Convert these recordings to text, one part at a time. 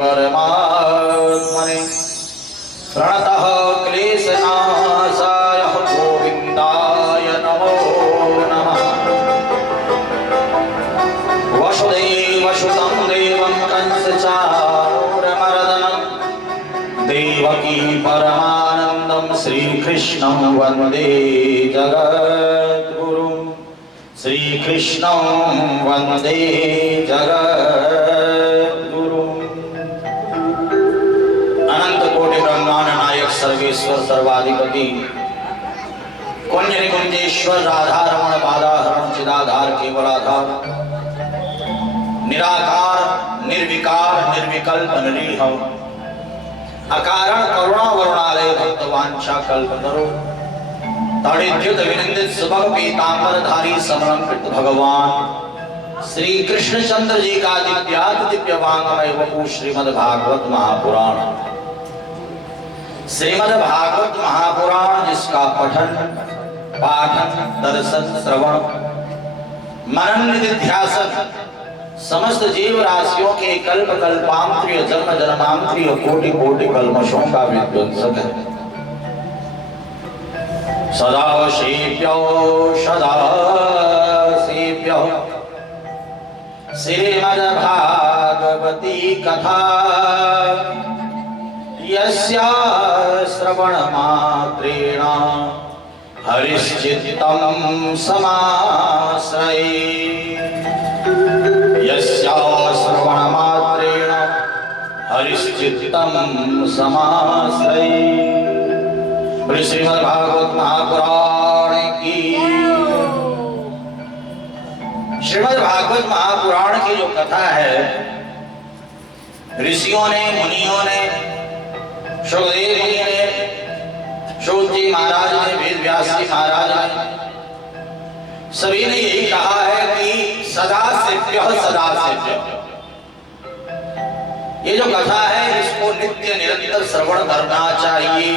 परमात्मने प्रणतः क्लेशनाशाय गोविन्दाय नमो नमः। वसुदेवसुतं देवं कंसचाणूरमर्दनं देवकी परमानन्दं श्रीकृष्णं वन्दे जगद्गुरुं। श्रीकृष्णं वन्दे जगद्गुरुं। अनंत कोटि ब्रह्मांड नायक सर्वेश्वर सर्वाधिपति कुंज निकुंजेश्वर राधारमण बाधाहरण चिदाधार केवलाधार निराकार निर्विकार निर्विकल्प निरीह अकारण करुणा वरुणालय भक्तवांछा कल्पतरो तड़िद्युत विनिंदित सुभग पीतांबरधारी समरम कृत भगवान श्री कृष्णचंद्र जी का दिव्याति दिव्य वांगमय वपु श्रीमद् भागवत महापुराण। श्रीमद् भागवत महापुराण जिसका पठन पाठन दर्शन श्रवण मनन निधिध्यासन समस्त जीव राशियों के कल्प कल्पांतरीय जन्म जन्मांतरीय कोटि कोटि कल्मषों का विध्वंसक है। सदा शिव्यो श्रीमद्भागवती कथा यस्या श्रवणमात्रेण हरिश्चित्तं समाश्रये। यस्या श्रवणमात्रेण हरिश्चित्तं समाश्रये। श्रीमद्भागवत महापुराण की श्रीमद्भागवत महापुराण की जो कथा है ऋषियों ने मुनियों ने सुखदेव मुनि ने सूत जी महाराज ने वेद व्यास जी महाराज ने सभी ने यही कहा है कि सदा सेव्य सदा सेव्य। ये जो कथा है इसको नित्य निरंतर श्रवण करना चाहिए।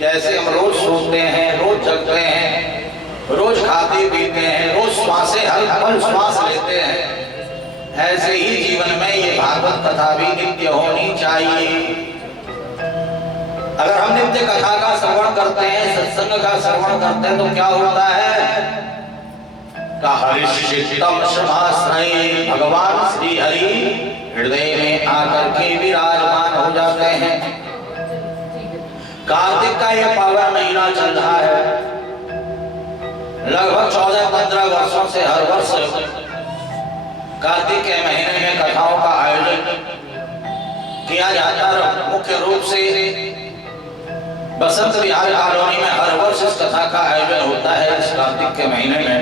जैसे हम रोज सोते हैं रोज जगते हैं रोज खाते पीते हैं रोज श्वासें हर पल श्वास लेते हैं ऐसे ही जीवन में ये भागवत कथा भी नित्य होनी चाहिए। अगर हम नित्य कथा का श्रवण करते हैं सत्संग का श्रवण करते हैं तो क्या होता है हरिश्चित्तं समाश्रये। भगवान श्री हरि हृदय में आकर के विराजमान हो जाते हैं। कार्तिक का यह पावन महीना चल रहा है। लगभग 14-15 वर्षों से हर वर्ष कार्तिक के महीने में कथाओं का आयोजन किया जाता है। मुख्य रूप से बसंत विहार कॉलोनी में हर वर्ष इस कथा का आयोजन होता है इस कार्तिक के महीने में।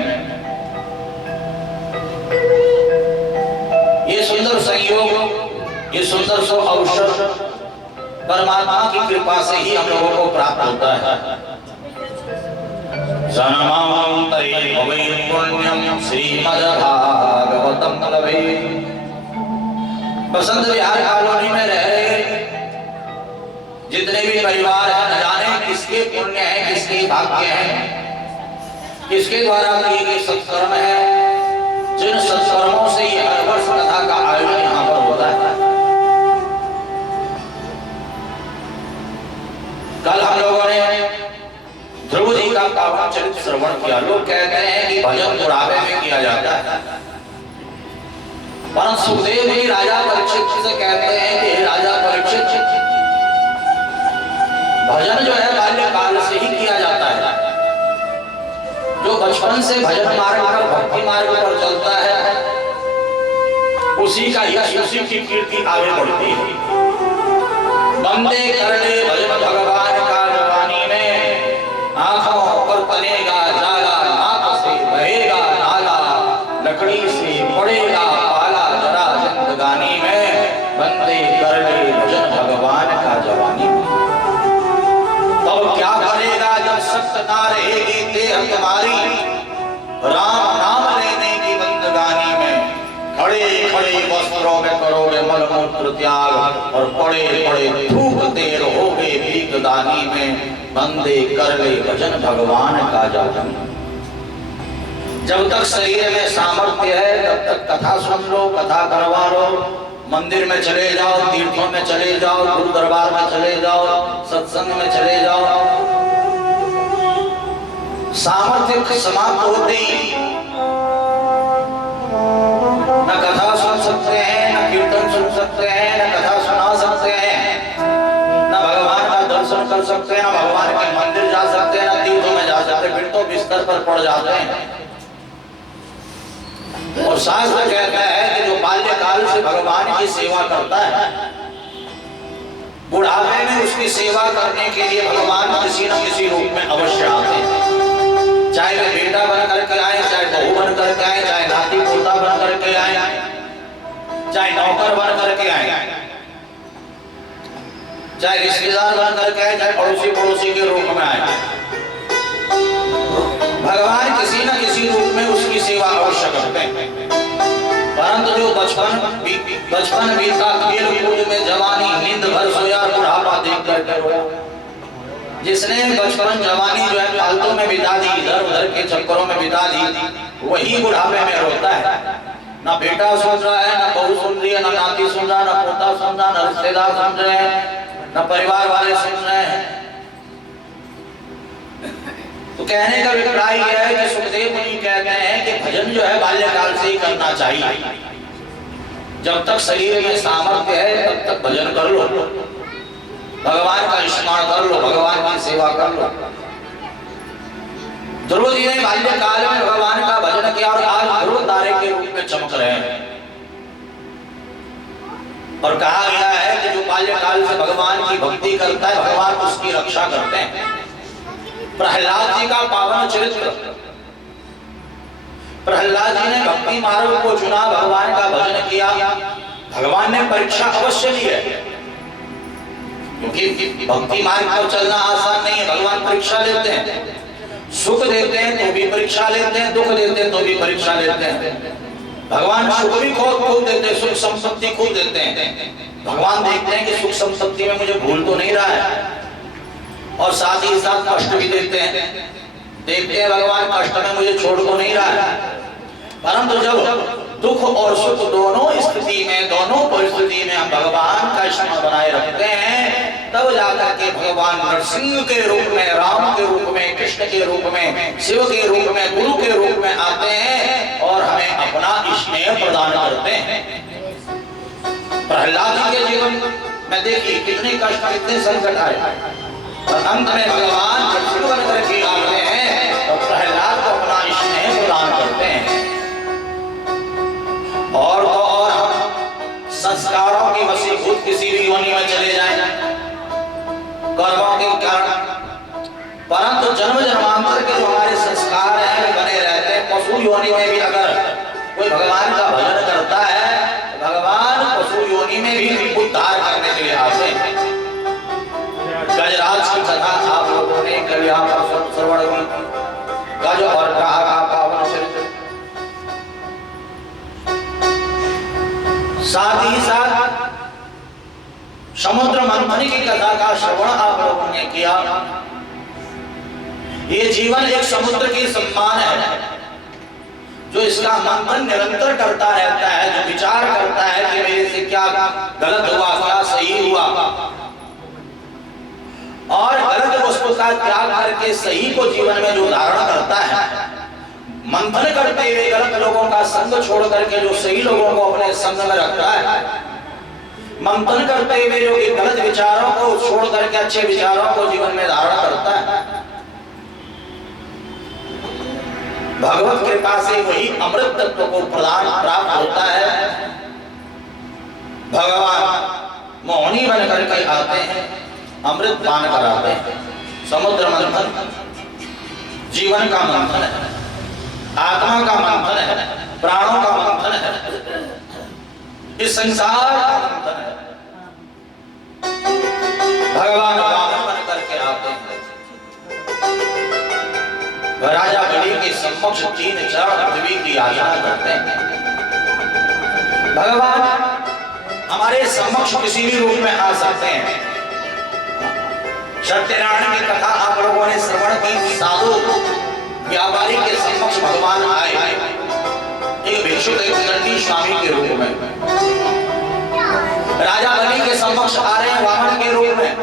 ये सुंदर संयोग ये सुंदर सो अवसर परमात्मा की कृपा से ही हम लोगों को प्राप्त होता है। श्रीमद्भागवतम लभे। बसंत विहार कॉलोनी में रह रहे जितने भी परिवार हैं न जाने किसके पुण्य है किसके भाग्य है किसके द्वारा किए गए सत्कर्म है जिन सत्कर्मों से ये हर वर्ष कथा का आयोजन यहाँ पर होता है। कल हम लोगों ने ध्रुव जी का पावन चरित्र श्रवण किया। लोग कहते हैं कि भजन बुढ़ापे में किया जाता है परंतु सुखदेव जी राजा परीक्षित से कहते हैं कि राजा परीक्षित भजन जो है बाल्यकाल से ही किया जाता है। जो बचपन से भजन मार्ग पर भक्ति मार्ग पर चलता है उसी का यश उसी की कीर्ति आगे बढ़ती है। बंदे करले भजन भगवान का जवानी में आंखों पर तनेगा जाला नाक से बहेगा नाला लकड़ी से पड़ेगा पाला जरा जिंदगानी में बंदे करले भजन भगवान का जवानी में। तब क्या करेगा जब सत्य ना रहेगी देह तुम्हारी राम नाम लेने की बंदगानी में। खड़े खड़े वस्त्रों में करोगे मलमूत्र त्याग और पड़े पड़े थूकते रहोगे भीखदानी में। बंदे कर ले भजन भगवान का जाजन। जब तक शरीर में सामर्थ्य है तब तक कथा सुन लो कथा करवा लो मंदिर में चले जाओ, तीर्थों में चले जाओ, गुरु दरबार में चले जाओ, सत्संग में चले जाओ, सामर्थ्य समाप्त होते ही न कथा सुन सकते हैं, न कीर्तन सुन सकते हैं, न कथा सुना सकते हैं, न भगवान का दर्शन कर सकते हैं, न भगवान के मंदिर जा सकते हैं, न तीर्थों में जा सकते हैं, फिर तो बिस्तर पर पड़ जाते हैं। और शास्त्र कहता है कि जो बाल्यकाल से भगवान की सेवा करता है, बुढ़ापे में उसकी सेवा करने के लिए भगवान किसी न किसी रूप में अवश्य आते हैं। चाहे वे बेटा बन करके आए, चाहे बहू बन करके आए, चाहे नाती पोता बन करके आए, चाहे नौकर बन करके आए, चाहे रिश्तेदार बन करके आए, चाहे पड़ोसी के रूप में आए, भगवान किसी न किसी रूप में उसकी सेवा अवश्य करते हैं। परंतु जो बचपन बीता खेल कूद में, जवानी नींद भर सोया, बुढ़ापा देख करके रोया, जिसने बचपन जवानी जो है फालतू में बिता दी, इधर उधर के चक्करों में बिता दी, वही बुढ़ापे में रोता है। ना बेटा सुन रहा है, ना बहू सुन रही है, ना नाती सुन रहा, ना पोता सुन रहा, ना रिश्तेदार सुन रहे हैं, ना परिवार वाले सुन रहे हैं। तो कहने का अभिप्राय यह है कि सुखदेव मुनि कहते हैं कि भजन जो है बाल्यकाल से ही करना चाहिए। जब तक शरीर में सामर्थ्य है तब तक भजन कर लो, भगवान का स्मरण कर लो, भगवान की सेवा कर लो। ध्रुव जी ने बाल्यकाल में भगवान का भजन किया और आज ध्रुव तारे के रूप में चमक रहे हैं। और कहा गया है कि जो बाल्यकाल से भगवान की भक्ति करता है, भगवान उसकी रक्षा करते हैं। प्रहलाद जी का पावन चरित्र, प्रहलाद जी ने भक्ति मार्ग को चुना, भगवान का भजन किया, भगवान ने परीक्षा अवश्य ली है, क्योंकि भक्ति मार्ग पर चलना आसान नहीं है। भगवान परीक्षा लेते हैं, सुख देते हैं तो भी परीक्षा लेते हैं, दुख देते हैं तो भी परीक्षा लेते हैं। भगवान सुख भी खूब देते हैं, सुख संपत्ति खूब देते हैं। भगवान देखते हैं कि सुख संपत्ति में मुझे भूल तो नहीं रहा है, और साथ ही साथ कष्ट भी देते हैं, देखते हैं भगवान कष्ट में मुझे छोड़ तो नहीं रहा है। परंतु जब दुख और सुख दोनों स्थिति में, दोनों परिस्थिति में हम भगवान का स्मरण बनाए रखते हैं, तब जाकर के भगवान नरसिंह के रूप में, राम के रूप में, कृष्ण के रूप में, शिव के रूप में, गुरु के रूप में आते हैं और हमें अपना स्नेह प्रदान करते हैं। प्रहलाद जी के जीवन में देखिए कितने कष्ट, कितने संकट आए, और अंत में भगवान नरसिंह बन करके आते हैं और प्रहलाद को अपना स्नेह प्रदान करते हैं। और हम संस्कारों की वशीभूत किसी भी योनि में चले जाएं, कर्मों के कारण, परंतु जन्म जन्मांतर के जो हमारे संस्कार हैं बने रहते हैं। पशु योनि में भी अगर कोई भगवान का भजन करता है, भगवान पशु योनि में भी उद्धार करने के लिए आते हैं। गजराज की कथा आप लोगों ने कल यहाँ पर श्रवण की, गज और ग्राह का पावन चरित्र, साथ ही साथ समुद्र मंथन की कथा का श्रवण आप लोगों ने किया। ये जीवन एक समुद्र की सम्मान है, जो इसका मंथन निरंतर करता रहता है, जो विचार करता है कि मेरे से क्या गलत हुआ, क्या सही हुआ, और गलत वस्तु का त्याग करके सही को जीवन में जो धारण करता है, मंथन करते हुए गलत लोगों का संग छोड़ करके जो सही लोगों को अपने संग में रखता है, मंथन करते हुए जो गलत विचारों को छोड़ करके अच्छे विचारों को जीवन में धारण करता है, भगवत कृपा से वही अमृत तत्व को प्रदान प्राप्त होता है। भगवान मोहनी बन करके आते हैं, अमृत पान कराते हैं। समुद्र मंथन जीवन का मंथन है, आत्मा का मंथन है, प्राणों का मंथन है, इस संसार का मंथन है। भगवान वामन बन करके आते हैं, राजा बलि के सम्मुख 3 चरण पृथ्वी की याचना करते हैं। भगवान हमारे सम्मुख किसी भी रूप में आ सकते हैं। सत्यनारायण की कथा आप लोगों ने श्रवण की। साधु व्यापारी के सम्मुख भगवान आए, एक भिक्षुक, एक दंडी स्वामी के रूप में। राजा बलि के समक्ष आ रहे हैं वामन के रूप में।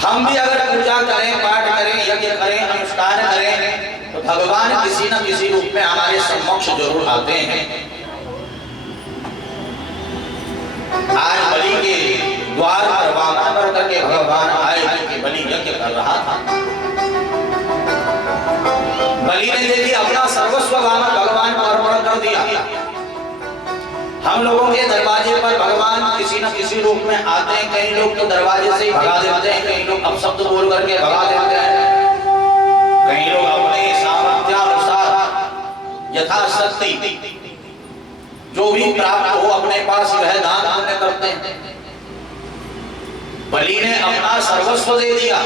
हम भी अगर पूजा करें, पाठ करें, यज्ञ करें, अनुष्ठान करें तो भगवान किसी न किसी रूप में हमारे समक्ष जरूर आते हैं। आज बलि के द्वार पर वामन पर करके भगवान आए कि बलि यज्ञ कर रहा था। बलि ने देखिए अपना सर्वस्व भगवान को अर्पण कर दिया। हम लोगों के दरवाजे पर भगवान किसी न किसी रूप में आते हैं। कई लोग तो दरवाजे से ही भगा देते हैं, कई लोग अपशब्द बोल करके भगा देते हैं, कई लोग अपने सामर्थ्यानुसार यथाशक्ति जो भी प्राप्त हो अपने पास वह दान पुण्य करते हैं। बलि ने अपना सर्वस्व दे दिया,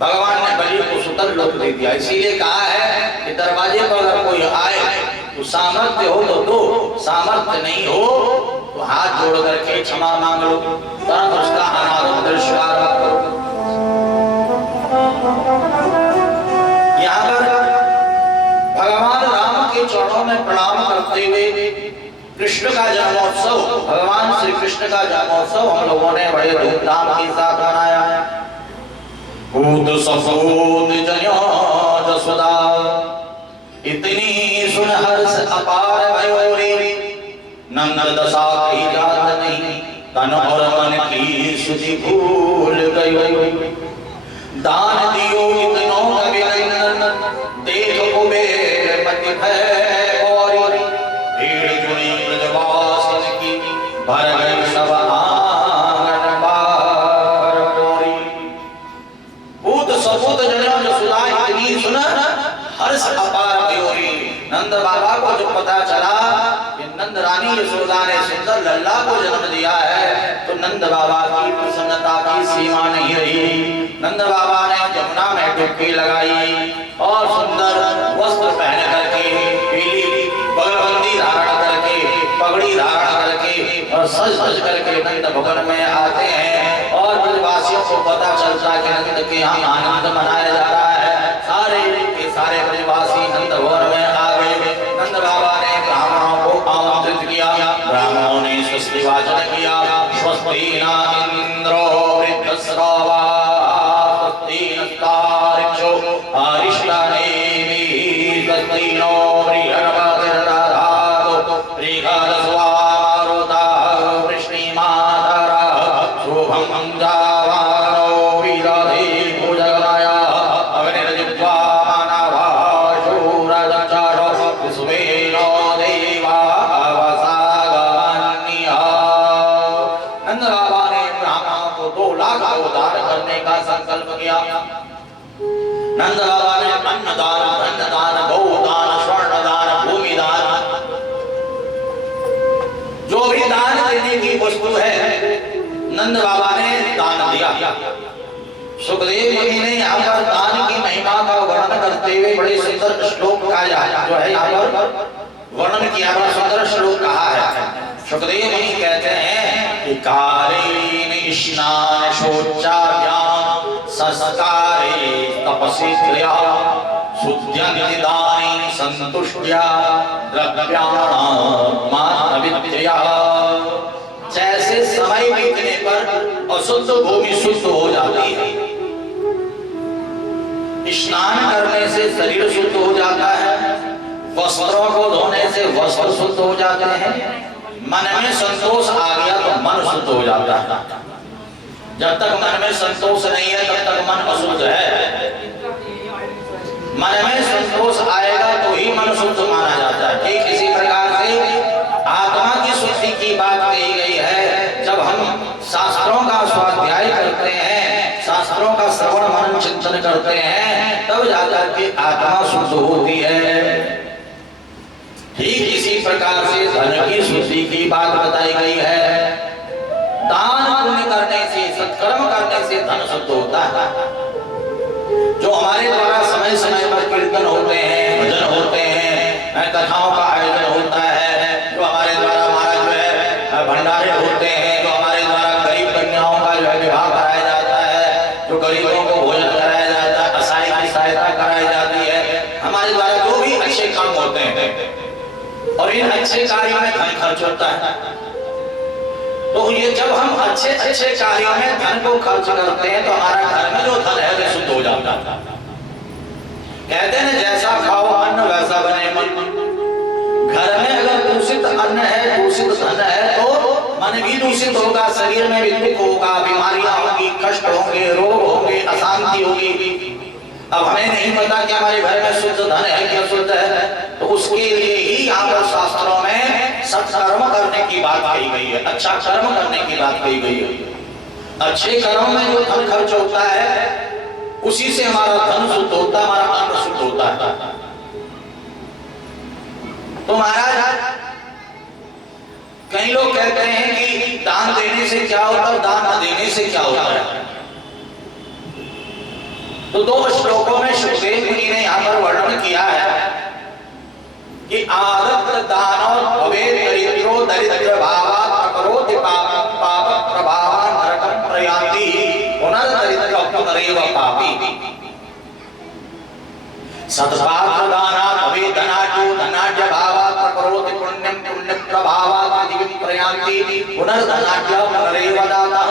भगवान ने बलि को सुतल लोक दे दिया। इसीलिए कहा है कि दरवाजे पर अगर कोई आए तो सामर्थ्य हो तो दो, सामर्थ्य नहीं हो तो हाथ जोड़ करके क्षमा मांग लो, तुरंत उसका अनादर स्वीकार करो। यहाँ पर भगवान राम के चरणों में प्रणाम करते हुए कृष्ण का जन्मोत्सव, भगवान श्री कृष्ण का जन्मोत्सव हम लोगों ने बड़े धूमधाम के साथ मनाया। भूत सपूत जन्यो जसोदा इतनी सुन हर्ष अपार भयो रे, नंद दशा कही जात नहीं, तन और मन की सुधि भूल गई। दान दियो इतनो अभिनंदन, देख कुबेर पति भय और भीड़ जुड़ी ब्रजवासिन की, भर गई सब आंगन बार मोरी। भूत सपूत जन्यो जसोदा इतनी सुन हर्ष अपार। नंद बाबा को जब पता चला कि नंद रानी यशोदा ने सुंदर लल्ला को जन्म दिया है तो नंद बाबा की प्रसन्नता की सीमा नहीं रही। नंद बाबा ने जमुना में डुबकी लगाई और सुंदर वस्त्र पहन करके, पीली बगलबंदी धारण करके, पगड़ी धारण करके और सज सज करके नंद भवन में आते हैं। और ब्रजवासियों को पता चलता है कि नंद के यहाँ आनंद मनाया जा रहा है। सारे के सारे ब्रजवासी नंद भवन में आ गए। नंद बाबा ने ब्राह्मणों को आमंत्रित किया, ब्राह्मणों ने स्वस्ति वाचन किया। स्वस्ति न इंद्रो वृद्धश्रवा, स्वस्ति नस्तारिक्षो अरिष्टानेमि, स्वस्ति नो बृहस्पतिर्दधातु, ऋगस्वा मारुतः वृष्णिमातरः, शुभं जावानो विदधे भुजगमय, अग्निर्जित्वा मानवा शूरदक्षरो, विश्वेनो देवा अवसागमन्यः। नंद बाबा ने ब्राह्मणों को 2 लाख को दान करने का संकल्प किया। नंद बाबा ने अन्न दान, धन दान, गौ दान, स्वर्ण दान, भूमि दान, जो भी दान देने की वस्तु है नंद बाबा ने दान दिया। सुखदेव मुनि ने यहाँ पर दान की महिमा का वर्णन करते हुए बड़े सुंदर श्लोक का जो है यहाँ पर वर्णन किया, बड़ा सुंदर श्लोक कहा है। सुखदेव मुनि कहते हैं कि कालेन स्नान शौचाभ्याम संस्कारे तपसि क्रिया, शुद्ध्यन्ति दानेन संतुष्ट्या, द्रव्याणां मानविद्या। जैसे समय बीतने पर अशुद्ध भूमि शुद्ध हो जाती है, स्नान करने से शरीर शुद्ध हो जाता है, वस्त्रों को धोने से वस्त्र शुद्ध हो जाते हैं, मन में संतोष आ गया तो मन शुद्ध हो जाता है। जब तक मन में संतोष नहीं है तब तक मन अशुद्ध है। मन में संतोष आएगा तो ही मन शुद्ध माना जाता है। ठीक इसी प्रकार से आत्मा की शुद्धि की बात कही गई है। जब हम शास्त्रों का स्वाध्याय करते हैं, शास्त्रों का श्रवण मनन चिंतन करते हैं, तब जाकर के आत्मा शुद्ध होती है। ठीक इसी प्रकार से धन की शुद्धि की बात बताई गई है। दान पुण्य करने से, सत्कर्म करने से धन शुद्ध होता है। जो हमारे द्वारा समय समय पर कीर्तन होते हैं, भजन होते हैं, कथाओं का आयोजन होता है, जो हमारे द्वारा हमारा जो है भंडारे होते हैं, जो हमारे द्वारा गरीब कन्याओं का जो है विवाह कराया जाता है, जो गरीबों को भोजन कराया जाता है, असहाय की सहायता कराई जाती है, हमारे द्वारा जो भी अच्छे काम होते हैं, और और इन अच्छे कार्यों में धन खर्च होता है। तो ये जब हम अच्छे अच्छे कार्यों में धन को खर्च करते हैं तो हमारा घर में जो धन है वो शुद्ध हो जाता है। कहते हैं जैसा खाओ अन्न वैसा बने मन। घर में अगर दूषित अन्न है, दूषित धन है तो मन भी दूषित होगा, शरीर में भी दुख होगा, बीमारियां होंगी, कष्ट होंगे, रोग होंगे, अशांति होगी। अब हमें नहीं पता कि हमारे घर में शुद्ध धन है क्या शुद्ध है, तो उसके लिए ही यहाँ पर शास्त्रों में सत्कर्म करने की बात कही गई है, अच्छा कर्म करने की बात कही गई है। अच्छे कर्म में जो धन खर्च होता है उसी से हमारा धन शुद्ध होता है, हमारा अन्न शुद्ध होता है। तो महाराज कई लोग कहते हैं कि दान देने से क्या होता है, दान न देने से क्या होता है। तो दो श्लोकों में सुखदेव मुनि ने यहाँ पर वर्णन किया है कि आदत्त दानो भवेत् दरिद्रो दरिद्र भावात् करोति पाप प्रभावान् नरकं प्रयाति पुनर्दरिद्रः पुनरेव पापी। सत्पात्र दानात् भवेत् धनाढ्यो धनाढ्य भावात् करोति पुण्यं पुण्य प्रभावात् दिव्यं प्रयाति पुनर्धनाढ्यः पुनरेव दाता।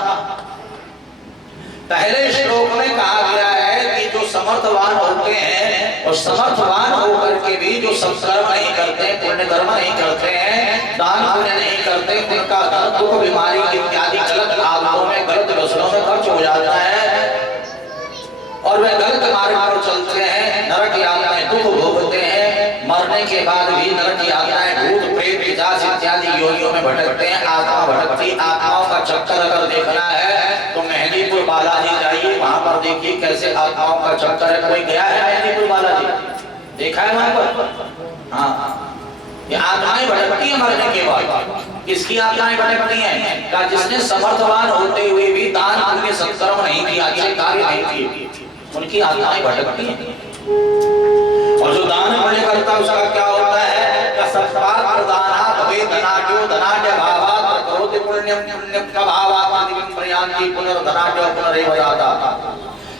पहले श्लोक में कहा गया है कि जो समर्थवान होते हैं और समर्थवान होकर के भी जो सत्कर्म नहीं करते, पुण्य कर्म नहीं करते हैं, दान पुण्य नहीं करते, उनका धन दुख बीमारी इत्यादि गलत आदतों में, गलत व्यसनों में खर्च हो जाता है और वे गलत मार्ग पर चलते हैं, नरक यातनाएं दुख भोगते हैं, मरने के बाद भी नरक यातनाएं भूत प्रेत पिशाच इत्यादि योनियों में भटकते हैं। आत्मा भटकती, आत्माओं का चक्कर अगर देखना है तो मेहंदीपुर बालाजी जाइए, वहां पर देखिए कैसे आत्माओं का चक्कर है। कोई गया है मेहंदीपुर बालाजी, देखा है वहां पर? हाँ, ये आत्माएं भटकती है मरने के बाद। किसकी आत्माएं भटकती हैं? का जिसने समर्थवान होते हुए भी दान पुण्य सत्कर्म नहीं किया, अच्छे कार्य नहीं किए, उनकी आत्माएं भटकती हैं। और जो दान पुण्य करता है उसका क्या होता है? सत्पात्र दानात् भवेत् धनाढ्यो धनाढ्य भावात् करोति पुण्यं पुण्यं प्रभावात् दिव्यं प्रयाति पुनर्धनाढ्यो पुनरेव दाता।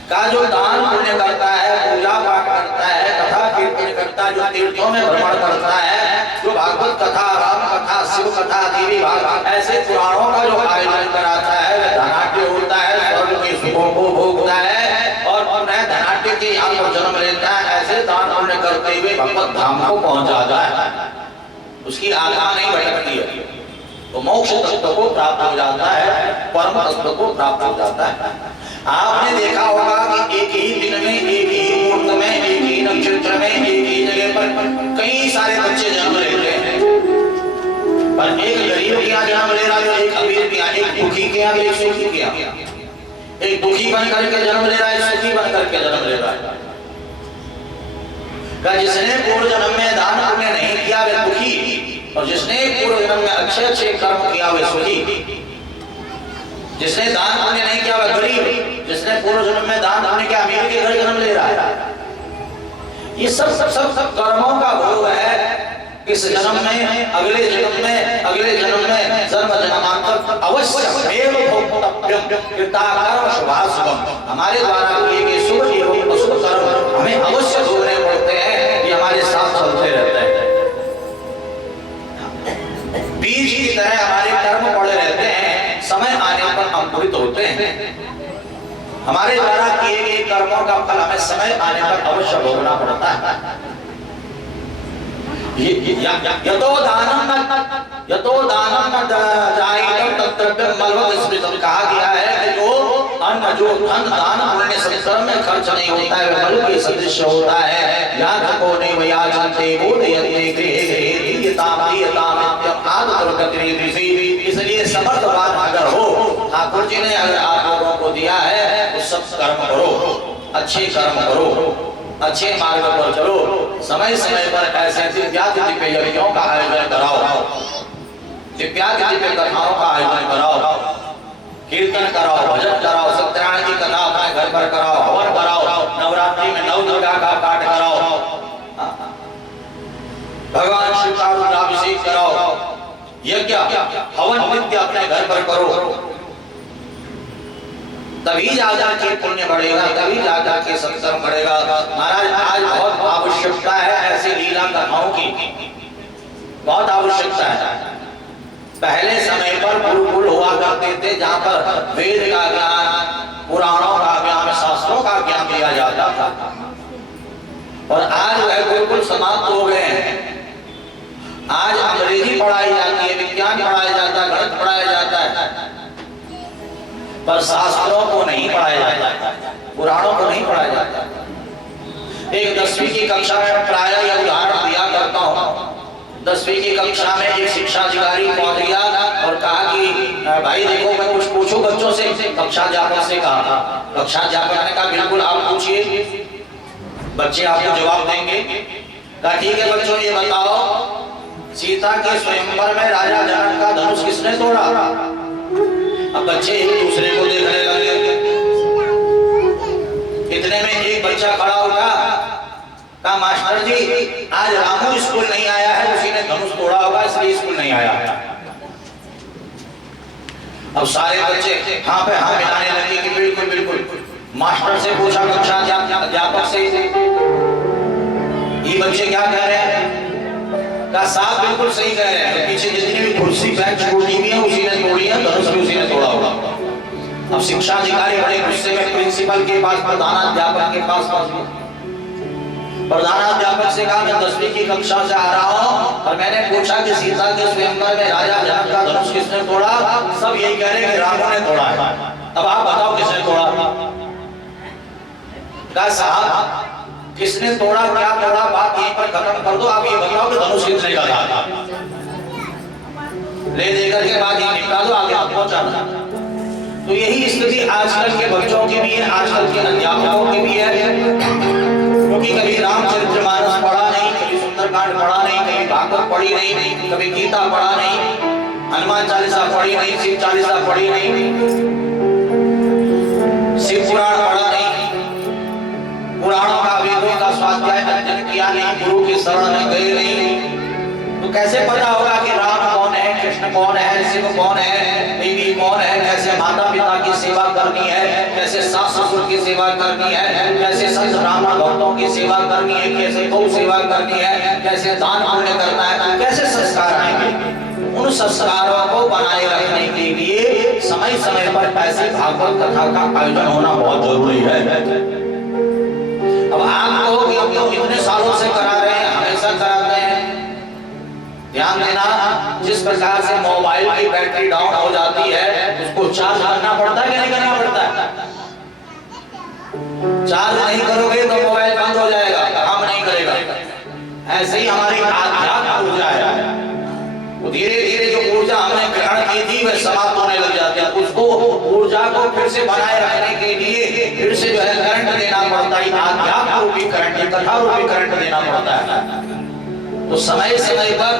का जो दान पुण्य करता है, पूजा पाठ करता है, कथा कीर्तन करता है, जो तीर्थों में भ्रमण करता है, जो भागवत कथा, राम कथा, शिव कथा, देवी भागवत ऐसे पुराणों का जो आयोजन कराता है वह धनाढ्य होता है, स्वर्ग के सुखों को भोगता है और पुनः धनाढ्य के यहाँ पर जन्म लेता है। ऐसे दान पुण्य करते हुए भगवत धाम को पहुंच जाता है, उसकी आत्मा नहीं भटकती है, तो मोक्ष तत्व को प्राप्त हो जाता है, परम तत्व को प्राप्त हो जाता है। आपने देखा होगा कि एक ही दिन में, एक ही मुहूर्त में, एक ही नक्षत्र में, एक ही जगह पर कई सारे बच्चे जन्म लेते हैं, पर एक गरीब के यहाँ जन्म ले रहा है, एक अमीर के यहाँ, एक दुखी के यहाँ, एक सुखी के यहाँ। एक दुखी बन करके जन्म ले रहा है, सुखी बन करके जन्म ले रहा है। जिसने पूर्व जन्म में दान पुण्य नहीं किया वह दुखी, और जिसने पूर्व जन्म में अच्छे अच्छे कर्म किया वह सुखी। जिसने दान पुण्य नहीं किया वह गरीब, जिसने पूर्व जन्म में दान पुण्य किया अमीर के घर जन्म ले रहा है। ये सब सब सब सब कर्मों का भोग है। इस जन्म में, अगले जन्म में, अगले जन्म में, जन्म जन्मांतर अवश्य हमारे द्वारा किए गए शुभ एवं अशुभ कर्म हमें अवश्य भोगने पड़ते हैं। ये हमारे साथ चलते रहते हैं, बीज की तरह हमारे कर्म पड़े रहते हैं, समय आने पर अंकुरित होते हैं। हमारे द्वारा किए गए कर्मों का फल हमें समय आने पर अवश्य भोगना पड़ता है। यतो दानम जायितं तद्द्रव्यं मलवत् स्मृतं। कहा गया है कि जो अन्न, जो धन दान पुण्य सत्कर्म में खर्च नहीं होता है वह मल के सदृश होता है। याचको नैवयाचन्ते बोधयन्ते गृहे गृहे दीयताम् दीयताम् इत्यम् आदुर्गतिरिति। इसलिए समर्थवान अगर हो, ठाकुर जी ने अगर आप लोगों को दिया है तो सब कर्म करो, अच्छे कर्म करो, अच्छे मार्ग पर चलो। समय समय पर ऐसे दिव्यातिथि यज्ञों का आयोजन कराओ, दिव्यातिथि कथाओं का आयोजन कराओ, कीर्तन कराओ, भजन कराओ, सत्यनारायण की कथा अपने घर पर कराओ, हवन कराओ, नवरात्रि में नव दुर्गा का पाठ कराओ, भगवान शिव का रुद्राभिषेक कराओ, यज्ञ हवन नित्य अपने घर पर करो, तभी जाकर के पुण्य बढ़ेगा, तभी जाकर के सत्कर्म बढ़ेगा। महाराज आज बहुत आवश्यकता है ऐसे लीला कथाओं की। बहुत आवश्यकता है। पहले समय पर गुरुकुल हुआ करते थे जहां पर वेद का ज्ञान, पुराणों का ज्ञान, शास्त्रों का ज्ञान दिया जाता था। और आज वह गुरुकुल समाप्त हो गए हैं। आज अंग्रेजी पढ़ाई जाती है, विज्ञान पढ़ाया जाता है, गणित पढ़ाया जाता है, पर शास्त्रों को नहीं पढ़ाया जाता, पुराणों को नहीं पढ़ाया जाता। एक 10वीं की कक्षा में प्राय यह उदाहरण दिया करता हूँ। 10वीं की कक्षा में एक शिक्षा अधिकारी पहुंच गया और कहा कि भाई देखो मैं कुछ पूछूं बच्चों से। कक्षा अध्यापक से कहा, कक्षा अध्यापक ने कहा बिल्कुल आप पूछिए, बच्चे आपको जवाब देंगे। कहा ठीक है बच्चों, ये बताओ सीता के स्वयंवर में राजा जनक का धनुष किसने तोड़ा? अब बच्चे एक दूसरे को देखने लगे। इतने में एक बच्चा खड़ा उठा, कहा मास्टर जी आज रामू स्कूल नहीं आया है, उसी ने धनुष तोड़ा होगा इसलिए स्कूल नहीं आया। अब सारे बच्चे हाँ पे हाँ मिलाने लगे कि बिल्कुल बिल्कुल। मास्टर से पूछा कक्षा अध्यापक से, ये बच्चे क्या कह रहे हैं? कहा साहब बिल्कुल सही कह रहे हैं, पीछे जितनी भी कुर्सी बेंच टूटी हुई है उसी ने तोड़ी है, धनुष भी उसी ने तोड़ा होगा। अब शिक्षा अधिकारी बड़े गुस्से में प्रिंसिपल के पास, प्रधानाध्यापक के पास पहुंच गए। प्रधानाध्यापक से कहा मैं 10वीं की कक्षा से आ रहा हूँ और मैंने पूछा कि सीता के स्वयंवर में राजा जनक का धनुष किसने तोड़ा? सब यही कह रहे हैं कि रामू ने तोड़ा है। अब आप बताओ किसने तोड़ा? कहा साहब किसने तोड़ा क्या तोड़ा बात यहीं पर खत्म कर दो, आप ये बताओ कि धनुष किसने का था? ले देकर के बात यहीं निपटा दो, आगे आप पहुंचाना। तो यही स्थिति आजकल के बच्चों की भी है, आजकल के अध्यापकों की भी है। क्योंकि कभी रामचरितमानस पढ़ा नहीं, कभी सुंदरकांड पढ़ा नहीं, कभी भागवत पढ़ी नहीं, कभी गीता पढ़ा नहीं, हनुमान चालीसा पढ़ी नहीं, शिव चालीसा पढ़ी नहीं, शिव पुराण पढ़ा नहीं, पुराणों का वेदों का स्वाध्याय अध्ययन किया नहीं, गुरु की शरण में गए नहीं। तो कैसे पता होगा कि राम कौन है, कृष्ण कौन है, शिव कौन है, देवी कौन है, कैसे माता पिता की सेवा करनी है, कैसे सास ससुर की सेवा करनी है, कैसे संत ब्राह्मण भक्तों की सेवा करनी है, कैसे गौ सेवा करनी है, कैसे दान पुण्य करना है, कैसे संस्कार आएंगे। उन संस्कारों को बनाए रखने के लिए समय समय पर ऐसे भागवत कथा का आयोजन होना बहुत जरूरी है। अब आप कहोगे हम तो इतने सालों से करा रहे हैं, हमेशा कराते हैं। ध्यान देना, जिस प्रकार से मोबाइल की बैटरी डाउन हो जाती है उसको चार्ज करना पड़ता है कि नहीं करना पड़ता है? चार्ज नहीं करोगे तो मोबाइल बंद हो जाएगा, काम नहीं करेगा। ऐसे ही हमारी आध्यात्मिक ऊर्जा है, वो धीरे धीरे जो ऊर्जा हमने ग्रहण की थी वह समाप्त होने लग जाती है। उसको ऊर्जा को फिर से बनाए रखने के लिए फिर से जो है करंट देना पड़ता है, आध्यात्मिक रूपी करंट, कथा रूपी करंट देना पड़ता है। तो समय समय पर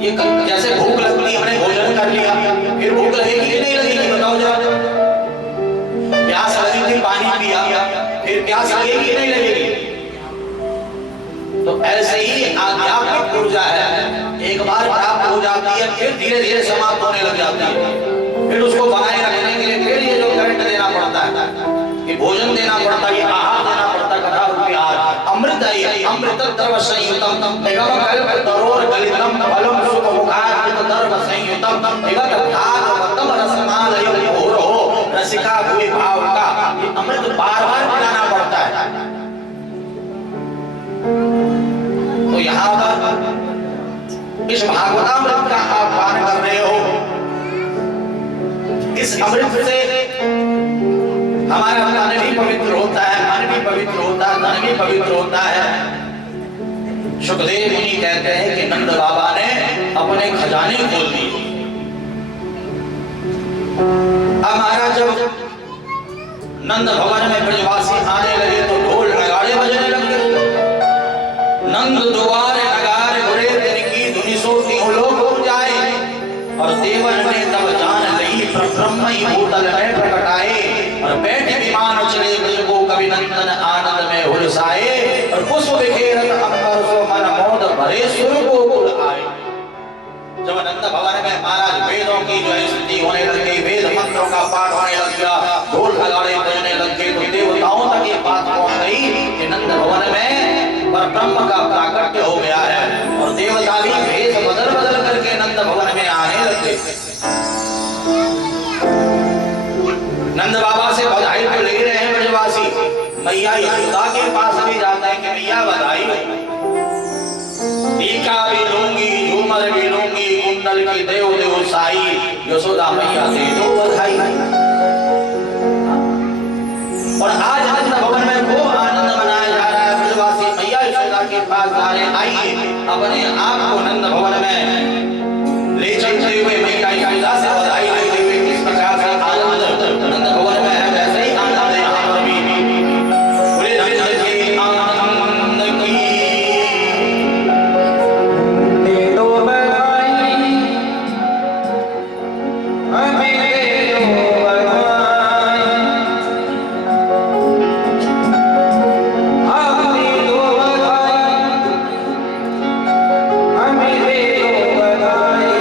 ये जैसे भूख लगती, हमने भोजन कर लिया, फिर भूख लगेगी कि नहीं लगेगी बताओ जरा? प्यास लगी थी, पानी पिया, फिर प्यास लगेगी कि नहीं लगेगी? तो ऐसे ही आध्यात्मिक ऊर्जा है, एक बार प्राप्त हो जाती है फिर धीरे धीरे समाप्त होने लग जाती है। फिर उसको बनाए रखने के लिए फिर ये जो करंट देना पड़ता है, कि भोजन देना पड़ता है, आहार देना पड़ता है, कथा रूपी आहार, अमृत है, अमृत द्रव संयुतम निगम कल्प तरोर गलितम फलम सुख मुखार्पित द्रव संयुतम निगत भागवतम रसमालयम घोरो रसिका हुए भाव का ये अमृत बार बार पिलाना पड़ता है। तो यहाँ पर इस भागवतामृत का आप पान कर रहे हो, इस अमृत से हमारा तन भी पवित्र होता है, मन भी पवित्र होता है, धन भी पवित्र होता है। सुखदेव मुनि कहते हैं कि नंद बाबा ने अपने खजाने खोल दिए। अब महाराज जब नंद भवन में ब्रजवासी आने लगे तो ढोल नगाड़े बजने लगे। नंद द्वारे नगारे घुरे तिनकी धुनि सोती हो लोग जाए, और देवन ने तब जान लई ब्रह्म ही भूतल में प्रकट आए, और बैठे विमान चले ब्रज को कवि नंदन आनंद में हुलसाए, और पुष्प बिखेरत अंबर सो मन मोद भरे सुर गोकुल आए। जब नंद भवन में महाराज वेदों की जो स्तुति होने लगी, वेद मंत्रों का पाठ होने लग गया, ढोल नगाड़े बजने लग गए, तो देवताओं तक ये बात पहुंच गई कि नंद भवन में पर ब्रह्म का प्राकट्य हो गया है और देवता भी भेष बदल बदल करके नंद भवन में आने लगे। नंद बाबा से बधाई तो ले रहे हैं ब्रजवासी, मैया यशोदा के पास भी जाते हैं कि मैया बधाई हो, टीका भी लूंगी, झूमर भी लूंगी, कुंडल की देव देव साई, यशोदा मैया दे दो बधाई। और आज नंद भवन में खूब आनंद मनाया जा रहा है। ब्रजवासी मैया यशोदा के पास आ रहे, आइए अपने आप को नंद भवन में ले चलते हुए मैया यशोदा से बधाई देते हुए किस प्रकार से आनंद नंद भवन में है, वैसे ही आनंद यहाँ पर भी। बोले नंद के आनंद की दे दो बधाई, हमें दे दो बधाई, हमें दो बधाई, हमें दे दो बधाई।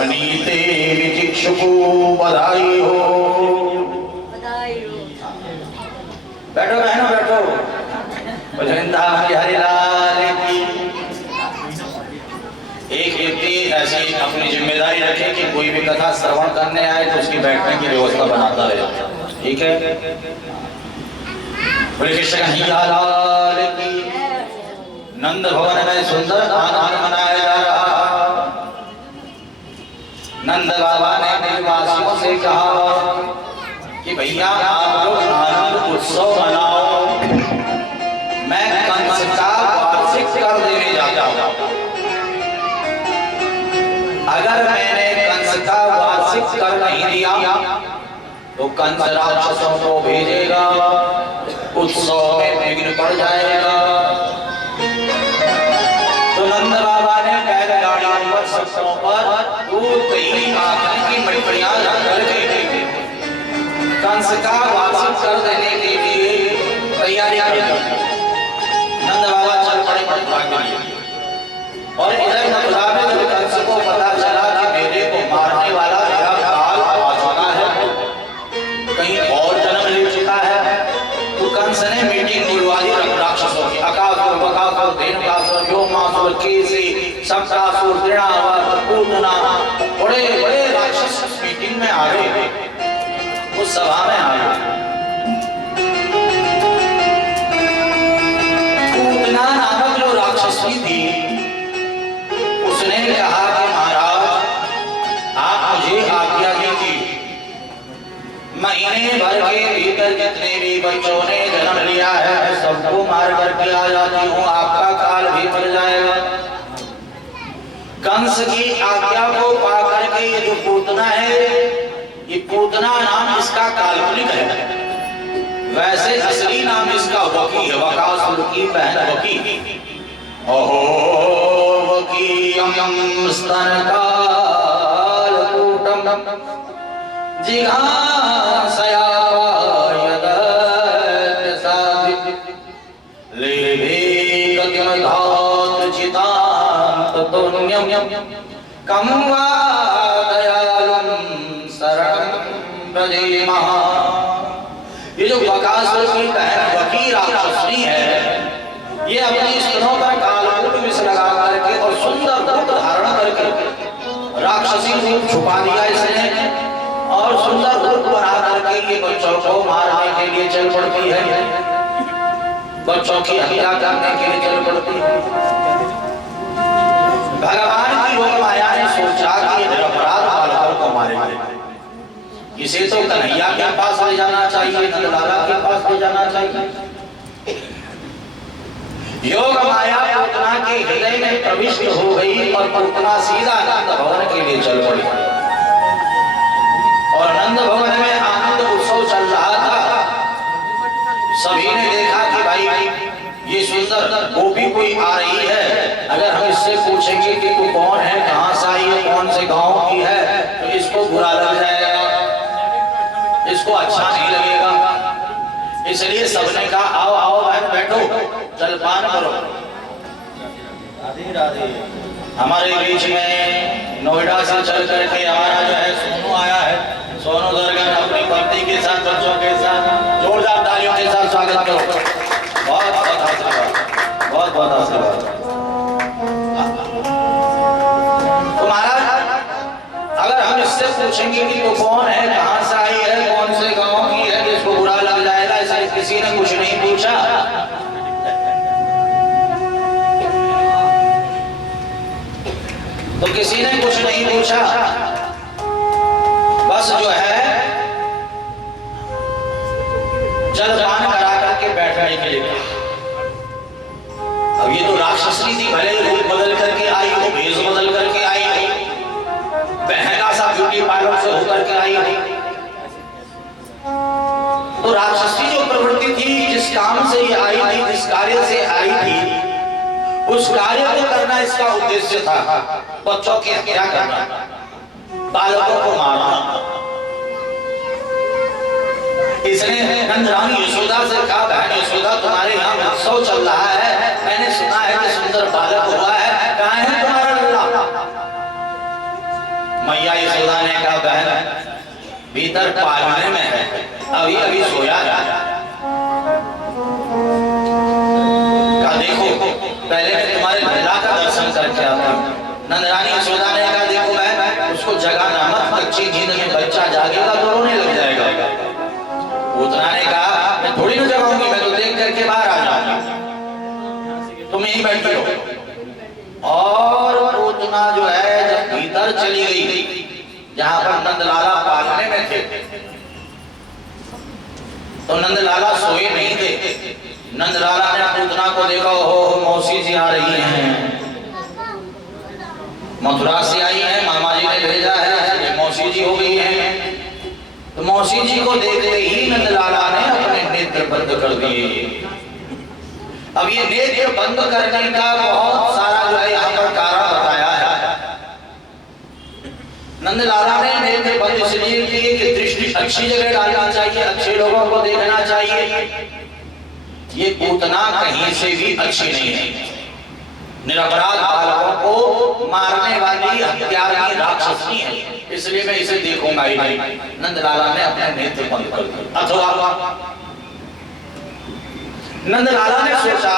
नवनीते विचिक्षुको बधाई हो। बैठो बहनों बैठो। हरि लाल की। एक व्यक्ति ऐसी अपनी जिम्मेदारी रखे कि कोई भी कथा श्रवण करने आए तो उसकी बैठने की व्यवस्था बनाता रहे। ठीक है। बोले कृष्ण कन्हैया लाल की। नंद भवन में सुंदर आनंद मनाया जा रहा। नंद बाबा ने निवासियों से कहा कि भैया आप लोग आनंद उत्सव मनाओ, मैं कंस का वार्षिक कर देने जाता हूं। अगर मैंने कंस का वार्षिक कर नहीं दिया तो कंस राक्षसों को भेजेगा, उत्सव में विघ्न पड़ जाएगा। तो नंद बाबा ने बैलगाड़ियों पर शस्त्रों पर दूध दही माखन की मटकियां रख करके कंस का वार्षिक कर देने के लिए तैयारियां की। नंद बाबा चल पड़े भाग में। और इधर मथुरा में जब कंस को पता चला कि मेरे को मारने वाला मेरा काल आ चुका है, कहीं और जन्म ले चुका है, तो कंस ने मीटिंग बुलवा दी राक्षसों की। अकासुर, बकासुर, धेनुकासुर, व्योमासुर, केसी, शंकासुर, तृणावर्त, पूतना, बड़े बड़े राक्षस मीटिंग में आ गए, उस सभा में आ गए। पूतना नामक जो राक्षसी थी उसने कहा कि महाराज आप मुझे आज्ञा कीजिए, महीने भर के भीतर जितने भी बच्चों ने जन्म लिया है सबको मार करके आ जाती हूँ, आपका काल भी मर जाएगा। कंस की आज्ञा को पा करके ये जो पूतना है, ये पूतना नाम इसका काल्पनिक है, वैसे असली नाम इसका वकी है, वकासुर की बहन वकी। ओहो वकीयम स्तनकालकूटम जिघांसया पायदसादि लेभे गतिमधातचितान्ततोन्यम कं वा दयालुं शरणं व्रजेमः। ये जो बकासुर की बहन वकी राक्षसी है, ये अपनी स्तनों पर कालकूट विष लगा करके और सुंदर रूप धारण करके राक्षसी रूप छुपा दिया इसने, और सुंदर रूप बना करके ये बच्चों को मारने के लिए चल पड़ती है, बच्चों की हत्या करने के लिए चल पड़ती है। भगवान की योग माया ने सोचा कि ये निरपराध बालकों को मारेंगे, इसे तो कन्हैया के पास ले जाना चाहिए, नंदलाला के पास ले जाना चाहिए। योग माया पूतना के हृदय में प्रविष्ट हो गई और पूतना सीधा नंद भवन के लिए चल पड़ी। और नंद भवन में आनंद उत्सव चल रहा था। सभी ने देखा कि भाई ये सुंदर गोपी कोई आ रही है, अगर हम इससे पूछेंगे कि तू कौन है, कहां से आई है, कौन से गांव की है, तो इसको बुरा लग जाएगा, इसको अच्छा नहीं लगेगा। इसलिए सबने कहा आओ आओ बहन बैठो, जलपान करो। राधे राधे। हमारे बीच में नोएडा से चल करके हमारा जो है सोनू आया है, सोनू दरगाह अपनी पत्नी के साथ बच्चों के साथ जोरदार तालियों के साथ स्वागत करो। बहुत बहुत आशीर्वाद, बहुत बहुत आशीर्वाद। तो महाराज अगर हम इससे पूछेंगे कि वो कौन है, कहां से आई है, कौन से गांव की है, इसको बुरा लग जाएगा, इसलिए किसी ने कुछ नहीं पूछा। तो किसी ने कुछ नहीं पूछा, बस जो है जलपान करा करके बैठने के लिए कहा। अब ये तो राक्षसी थी, भले रूप बदल करके आई हो, भेष बदल करके आई हो, बहना सा ब्यूटी पार्लर से होकर के आई हो, तो राक्षसी जो प्रवृत्ति थी, जिस काम से ये आई थी, जिस कार्य से आई थी, उस कार्य को करना इसका उद्देश्य था। बच्चों की हत्या करना, बालकों को मारना। इसने नंदरानी यशोदा से कहा, बहन यशोदा तुम्हारे यहाँ उत्सव चल रहा है, मैंने सुना है कि सुंदर बालक हुआ है, कहाँ है तुम्हारा लल्ला? मैया यशोदा ने कहा बहन भीतर पालने में है, अभी अभी सोया है। कहा देखो पहले मैं तुम्हारे लल्ला का दर्शन करके आता हूँ। नंदरानी यशोदा ने कहा देखो बहन उसको जगाना मत, कच्ची नींद में बच्चा जागेगा तो रोने लग जाएगा। पूतना ने कहा मैं थोड़ी ना जगाऊंगी, मैं तो देख करके बाहर आ जाऊंगी, तुम यहीं बैठी हो। और पूतना जो है जब भीतर चली गई जहां पर नंदलाला पालने में थे, तो नंदलाला सोए नहीं थे। नंदलाला ने पूतना को देखा, हो मौसी जी आ रही हैं, मथुरा से आई हैं, मामा जी ने भेजा है, मौसी जी हो गई हैं। तो मौसी जी को देखते ही नंदलाला ने अपने नेत्र बंद कर दिए। अब ये नेत्र बंद करने का बहुत सारा जो है यहाँ पर कारण बताया है। नंदलाला ने नेत्र बंद इसलिए किए कि दृष्टि अच्छी जगह डालना चाहिए, अच्छे लोगों को देखना चाहिए। ये पूतना कहीं से भी अच्छी नहीं है, निरपराध बालकों को मारने वाली हत्यारी राक्षसी है, इसलिए मैं इसे देखूंगा ही नहीं। नंदलाला ने अपने नेत्र बंद कर दिए। अथवा नंदलाला ने सोचा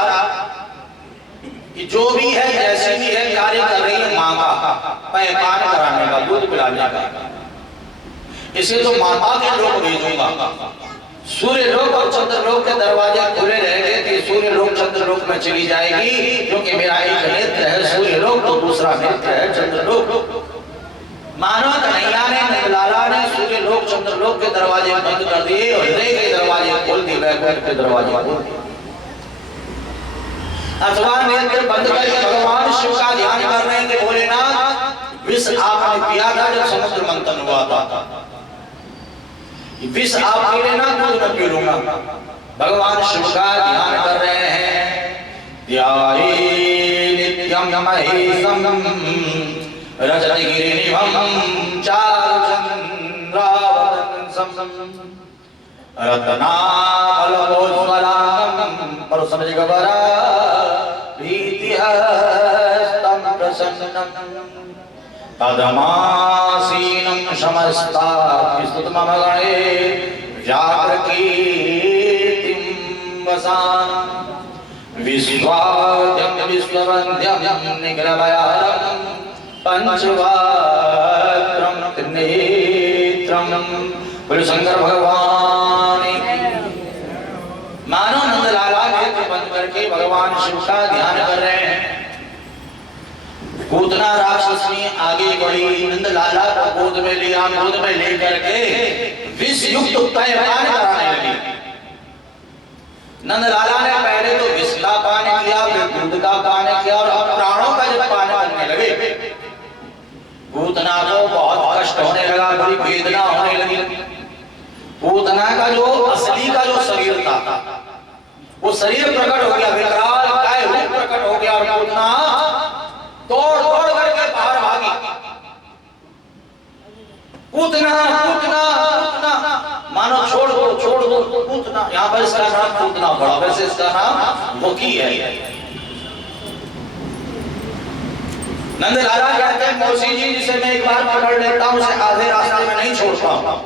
कि जो भी है जैसे भी है कार्य कर रही है मां का, पान कराने का, दूध पिलाने का, इसे तो माता के लोग भेजूंगा। सूर्य लोक और चंद्र लोक के दरवाजे खुले रहेंगे कि सूर्य लोक चंद्र लोक में चली जाएगी, क्योंकि मेरा एक नेत्र है सूर्य लोक तो दूसरा नेत्र है चंद्र लोक। मानो कन्हैया ने नंदलाला ने सूर्य लोक चंद्र लोक के दरवाजे बंद कर दिए और हृदय के दरवाजे खोल दिए, वैकुंठ के दरवाजे खोल दिए। अथवा नेत्र बंद करके भगवान शिव का ध्यान कर रहे हैं कि भोलेनाथ विष आपने पिया था जब समुद्र मंथन हुआ था, विष आप पी लेना, दूध न पी लूंगा। भगवान शिव का ध्यान कर रहे हैं। ध्याये नित्यम महेशम रजतगिरिनिभं चारुचन्द्रावतंसं रत्नाफलकोज्ज्वलांगं परसमजगवरा भीतिहस्तं प्रसन्नं तदमासीनं समस्तास्तुतमगणे व्याकृकीर्तिं वसान् विश्वाद्यं विश्ववन्द्यं निग्रहभयालं पंचवक्त्रं त्रिनेत्रं बोलो शंकर भगवान। मानो नंदलाला नेत्र बंद करके भगवान शिव का ध्यान कर रहे हैं। पूतना राक्षसनी आगे बढ़ी, नंदलाला को गोद में लिया, गोद में लेकर के विष युक्त पान कराने लगी। नंदलाला ने पहले तो विष का पान किया, फिर दूध का पान किया और अब प्राणों का जब पान करने लगे, पूतना को बहुत कष्ट होने लगा, बड़ी वेदना होने लगी। पूतना का जो असली का जो शरीर था वो शरीर प्रकट हो गया, विकराल काय रूप प्रकट हो गया और पूतना तोड़ तोड़ करके बाहर भागी। पूतना पूतना पूतना मानो छोड़ दो पूतना। यहाँ पर इसका नाम पूतना पड़ा, वैसे इसका नाम मुखी है। नंदलाला कहते हैं मौसी जी जिसे मैं एक बार पकड़ लेता हूं उसे आधे रास्ते में नहीं छोड़ता हूं,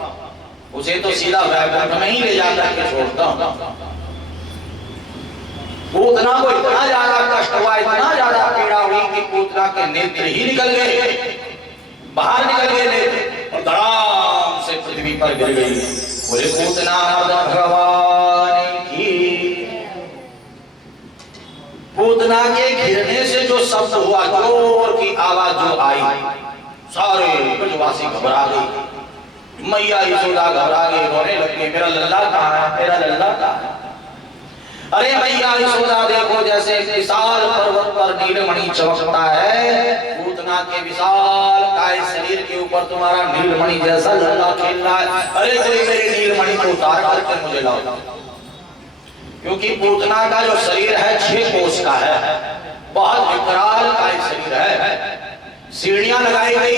उसे तो सीधा वैकुंठ में ही ले जाकर के छोड़ता हूं। पूतना को इतना ज्यादा कष्ट हुआ, इतना ज्यादा पीड़ा हुई कि पूतना के नेत्र ही निकल गए, बाहर निकल गए नेत्र और धड़ाम से पृथ्वी पर गिर गई। बोले पूतना भगवान की। पूतना के गिरने से जो शब्द हुआ, जोर की आवाज जो आई, सारे ब्रजवासी घबरा गए। मैया यशोदा घबरा गई, रोने लगी, मेरा लल्ला कहाँ है, मेरा लल्ला कहाँ है। अरे मैया यशोदा देखो जैसे विशाल पर्वत पर नीलमणि चमकता है, पूतना के विशाल काय शरीर के ऊपर तुम्हारा नीलमणि जैसा लल्ला खेल रहा है। अरे कोई मेरे नीलमणि को उतार करके मुझे लाओ, क्योंकि पूतना का जो शरीर है 6 कोस का है, बहुत विकराल का शरीर है। सीढ़ियां लगाई गई,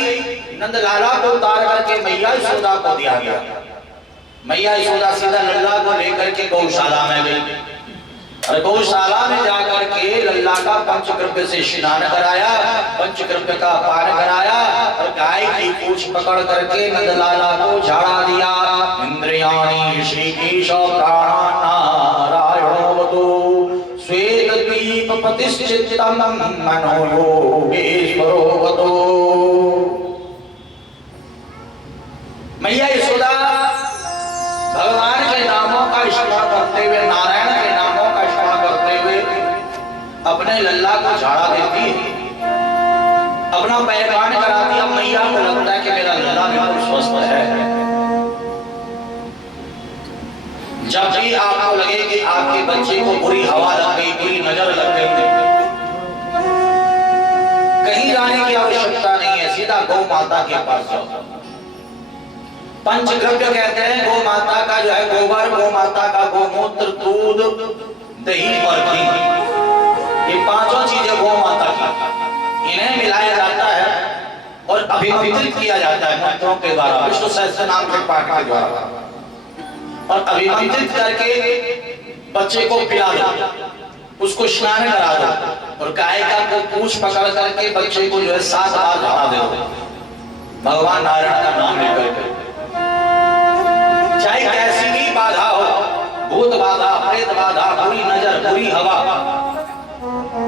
नंदलाला को उतार करके मैया यशोदा को दिया गया। मैया यशोदा सीधा लल्ला को लेकर के गौशाला में गई। और गौशाला में जाकर के लल्ला का पंचगव्य से स्नान कराया, पंचगव्य का पान कराया और गाय की पूंछ पकड़ करके नंदलाला को झाड़ा दिया। इंद्रियाणि ऋषिकेश प्राणानारायणोऽवतु श्वेतद्वीप प्रतिष्ठितं मनो योगेश्वरोऽवतु। मैया यशोदा भगवान के नामों का स्मरण करते हुए, नारायण के नामों का स्मरण करते हुए अपने लल्ला को झाड़ा देती है, अपना पैरवान कराती है। मैया को लगता है कि मेरा लल्ला बिल्कुल स्वस्थ है। जब भी आपको लगे कि आपके बच्चे को बुरी हवा लग गई, बुरी नजर लग गई, कहीं जाने की आवश्यकता नहीं है, सीधा गौ माता के पास जाओ। पंचगव्य कहते हैं गौ माता का जो है गोबर, गौ माता का गोमूत्र, दूध, दही और घी, ये पांचों चीजें गौ माता की, इन्हें मिलाया जाता है और अभिमंत्रित किया जाता है मंत्रों के द्वारा, विष्णु सहस्त्रनाम के पाठ के द्वारा, और अभिमंत्रित करके बच्चे को पिला दो, उसको स्नान करा दो और गाय का को पूंछ पकड़ करके बच्चे को जो है 7 बार झाड़ा दो भगवान नारायण का नाम लेकर के। चाहे कैसी भी बाधा हो, भूत बाधा, प्रेत बाधा, बुरी नजर, बुरी हवा,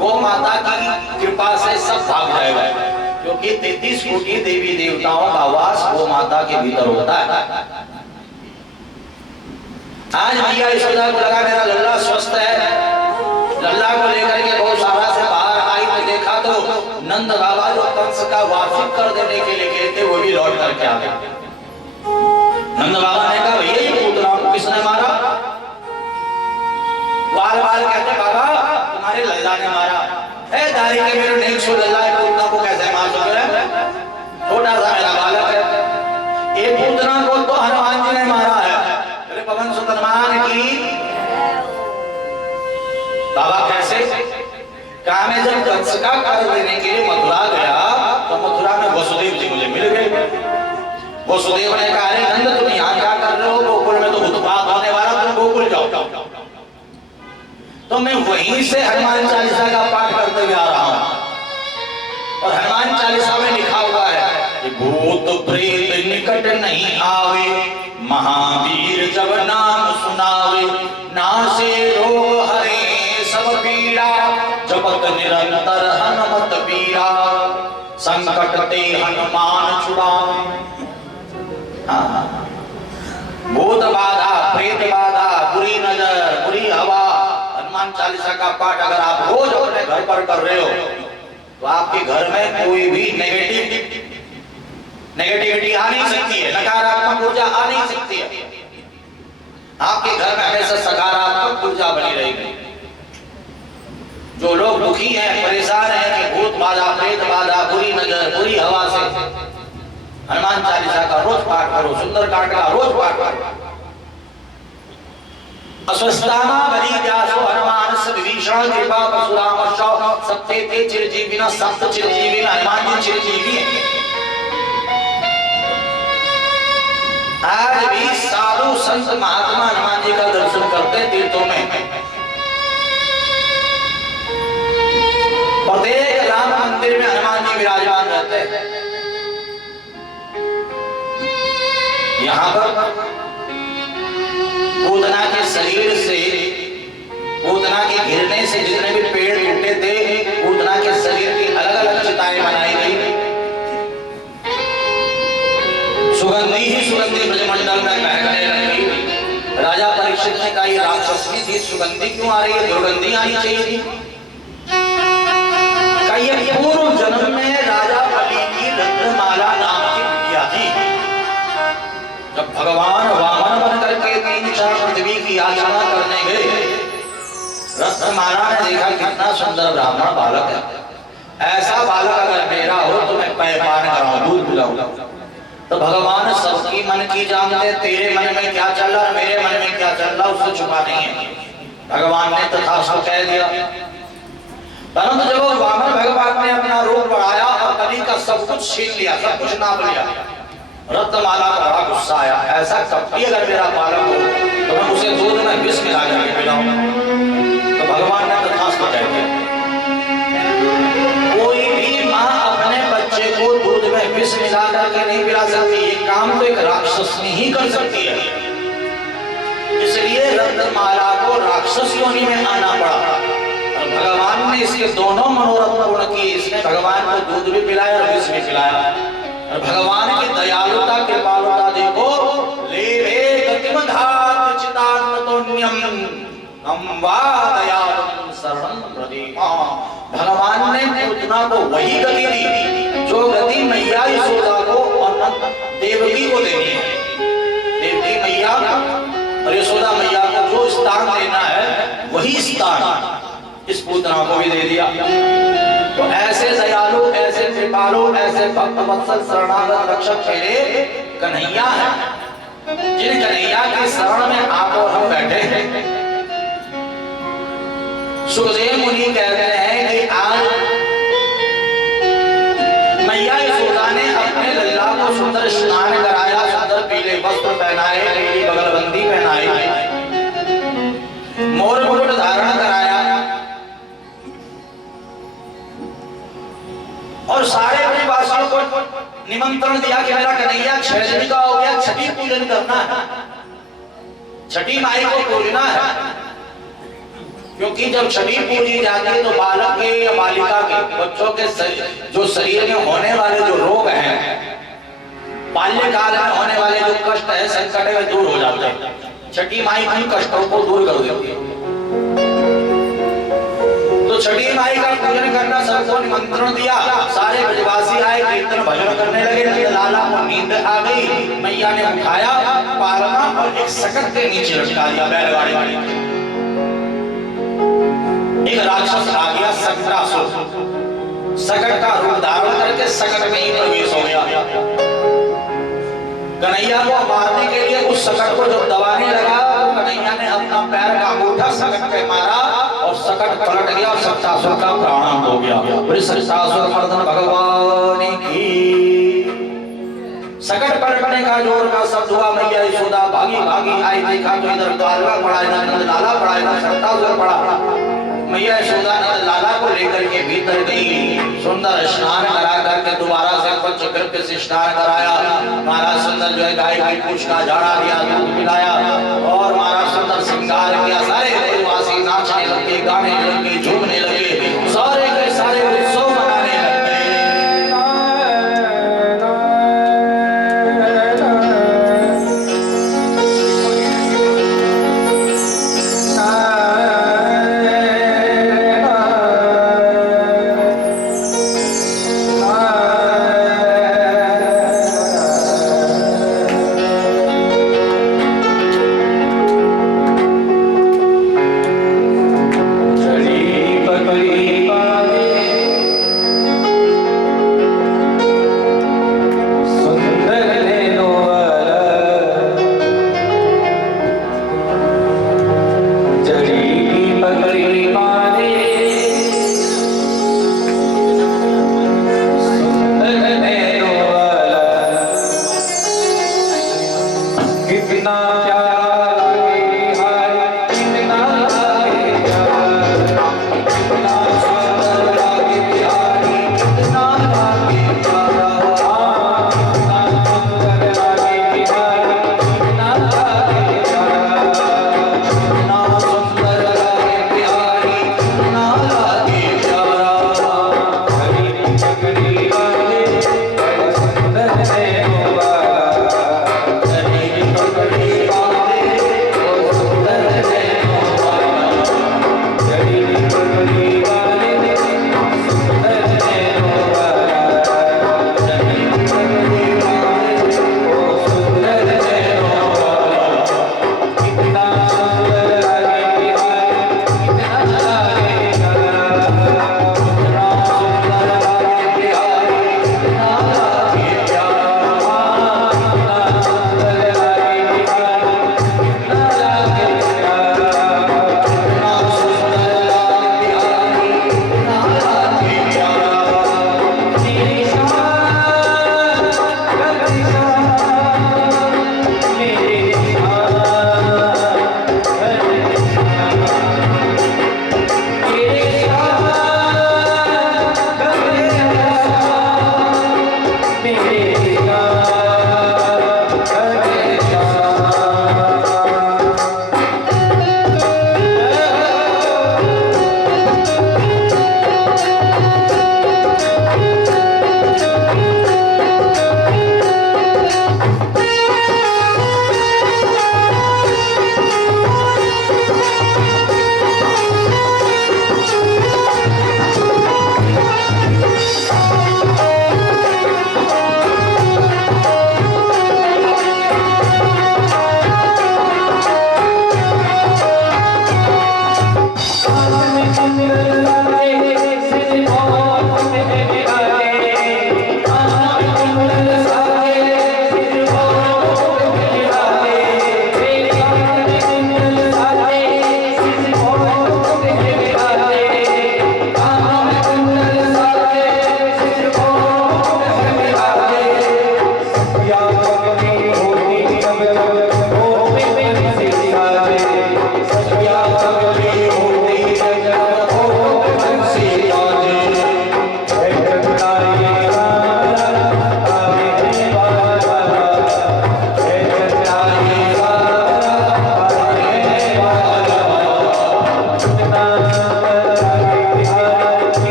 गौ माता की कृपा से सब भाग जाएगा, क्योंकि 33 कोटि देवी देवताओं का वास गौ माता के भीतर होता है। आज मैया यशोदा को लगा मेरा लल्ला स्वस्थ है, लल्ला को लेकर के गौशाला से बाहर आई तो देखा तो नंद बाबा जो कंस का वार्षिक कर देने के लिए गए थे वो भी लौट करके आ गए। नंद बाबा ने कहा भैया ये पूतना को किसने मारा? बाल बाल कहते बाबा तुम्हारे लल्ला ने मारा। ए दारी के मेरे नहीं छो, लल्ला है पूतना को कैसे मार सकते हैं? छोटा सा मेरा बालक है। ये पूतना को तो हनुमान जी ने मारा है। मेरे पवन सुत हनुमान की। बाबा कैसे? कहा मैं जब कंस का कार्य देने के लिए मथुरा गया तो मथुरा में वसुदेव जी मुझे मिल गए। वसुदेव ने कहा अरे नंद तुम यहाँ क्या कर रहे हो? गोकुल में तो उत्पात होने वाला, तुम गोकुल जाओ। तो मैं वहीं से हनुमान चालीसा का पाठ करते हुए आ रहा हूँ और हनुमान चालीसा में लिखा हुआ है कि भूत प्रेत निकट नहीं आवे, महावीर जब नाम सुनावे, नासे रोग हरे सब पीड़ा, जपत निरंतर हनुमत पीरा, संकट ते हनुमान छुड़ावे। भूत बाधा, प्रेत बाधा, बुरी नजर, बुरी हवा, हनुमान चालीसा का पाठ अगर आप रोज अपने घर पर कर रहे हो तो आपके घर में कोई भी नेगेटिविटी आ नहीं सकती है, नकारात्मक ऊर्जा आ नहीं सकती है। आपके घर में हमेशा सकारात्मक ऊर्जा बनी रहेगी। जो लोग दुखी हैं, परेशान हैं कि भूत बाधा, प्रेत बाधा, बुरी नजर, बुरी हवा से, हनुमान चालीसा का रोज पाठ करो, सुंदरकांड का रोज पाठ करो। अस्वस्थाना बलि व्यासो हनुमान विभीषण कृपा परशुराम सत्ते ते चिरजीविना, सप्त चिरजीविना, हनुमान जी चिरजीवी हैं। आज भी साधु संत महात्मा हनुमान जी का दर्शन करते तीर्थों में। प्रत्येक राम मंदिर में हनुमान जी विराजमान रहते हैं। यहाँ पर पूतना के शरीर से, पूतना के गिरने से जितने भी पेड़ टूटे थे, पूतना के शरीर की अलग अलग चिताएं बनाई गई। सुगंधी ही सुगंधी ब्रजमंडल में महकने लगी। राजा परीक्षित ने कहा ये राक्षसी थी, सुगंधी क्यों आ रही है? दुर्गंधी आनी चाहिए थी। ये पूर्व जन्म में राजा बलि की रत्नमाला नाम की बिटिया थी। जब भगवान वामन बन करके 3-4 पृथ्वी की याचना करने गए, रत्नमाला ने देखा कितना सुंदर ब्राह्मण बालक है, ऐसा बालक अगर मेरा हो तो मैं पैपान कराऊं, दूध पिलाऊं। तो भगवान सबकी मन की जानते, तेरे मन में क्या चल रहा, मेरे मन में क्या चल रहा, उससे छुपा नहीं है। भगवान ने तथास्तु कह दिया। परंतु जब वामन भगवान ने अपना रूप बढ़ाया और बलि का सब कुछ छीन लिया, सब कुछ नाप लिया, रत्नमाला का बड़ा गुस्सा आया। ऐसा कपटी अगर मेरा बालक हो तो मैं उसे दूध में विष मिला के पिलाऊं। तो कहते हैं। कोई भी माँ अपने बच्चे को दूध में विष मिला करके नहीं पिला सकती। ये काम तो एक राक्षसनी ही कर सकती है। इसलिए रत्नमाला को राक्षस योनि में आना पड़ा और भगवान ने इसके दोनों मनोरथ पूर्ण किए। इसने भगवान को दूध भी पिलाया और विष भी पिलाया। और भगवान की दयालुता कृपालुता देखो। लेवे गतिमधात चितान्नतोन्यम अम्बा दयालुं शरणं प्रदीपा। भगवान ने पूतना को वही गति दी जो गति मैया यशोदा को और देवकी को देनी है। देवकी मैया और यशोदा मैया को जो स्थान देना है वही स्थान इस पूतना को भी दे दिया। तो ऐसे दयालु, ऐसे कृपालु, ऐसे भक्त वत्सल शरणागत रक्षक मेरे कन्हैया है, जिन कन्हैया की शरण में आप और हम बैठे हैं। सुखदेव मुनि कहते हैं कि आज मैया यशोदा ने अपने लल्ला को सुंदर स्नान कराया, सुंदर पीले वस्त्र पहनाए, पीली बगलबंदी पहनाई, मोर मुकुट धारण कराया और सारे ब्रजवासियों को निमंत्रण दिया कि मेरा कन्हैया 6 दिन का हो गया, छठी पूजन करना है, छठी माई को पूजना है। क्योंकि जब छठी पूजी जाती है तो बालक के या बालिका के बच्चों के जो शरीर में होने वाले जो रोग हैं, बाल्यकाल में होने वाले जो कष्ट है, संकट है, दूर हो जाते हैं। छठी माई उन कष्टों को दूर कर देती है। तो छठी माई का पूजन करना सबको निमंत्रण दिया। सारे ब्रजवासी आए, कीर्तन भजन करने लगे। नंदलाला को नींद आ गई, मैया ने उठाया, पालना और एक सकट के नीचे लटका दिया बैलगाड़ी में। एक राक्षस आ गया, सकटासुर, सकट का रूप धारण करके सकट में ही प्रवेश हो गया। कन्हैया को मारने के लिए उस सकट को जब दबाने लगा तो कन्हैया ने अपना पैर का अंगूठा सकट पे मारा और सकट पलट गया और सकटासुर का प्राण हो गया। बोले सकटासुर मर्दन भगवान की। सकट पलटने का जोर का शब्द हुआ। मैया यशोदा भागी भागी आई, देखा तो इधर द्वारका पड़ा, इधर नंदलाला पड़ा, इधर सकटासुर पड़ा। मैया यशोदा नंदलाला को लेकर के भीतर गई, सुंदर स्नान करा करके दोबारा से पंचकृत्य से स्नान कराया। महाराज सुंदर जो है गाय की पूंछ का झाड़ा दिया, दूध पिलाया और महाराज सुंदर श्रृंगार किया। सारे ब्रजवासी नाचने लगे, गाने लगे, झूमने लगे, सारे के सारे उत्सव मनाने लगे। Ready?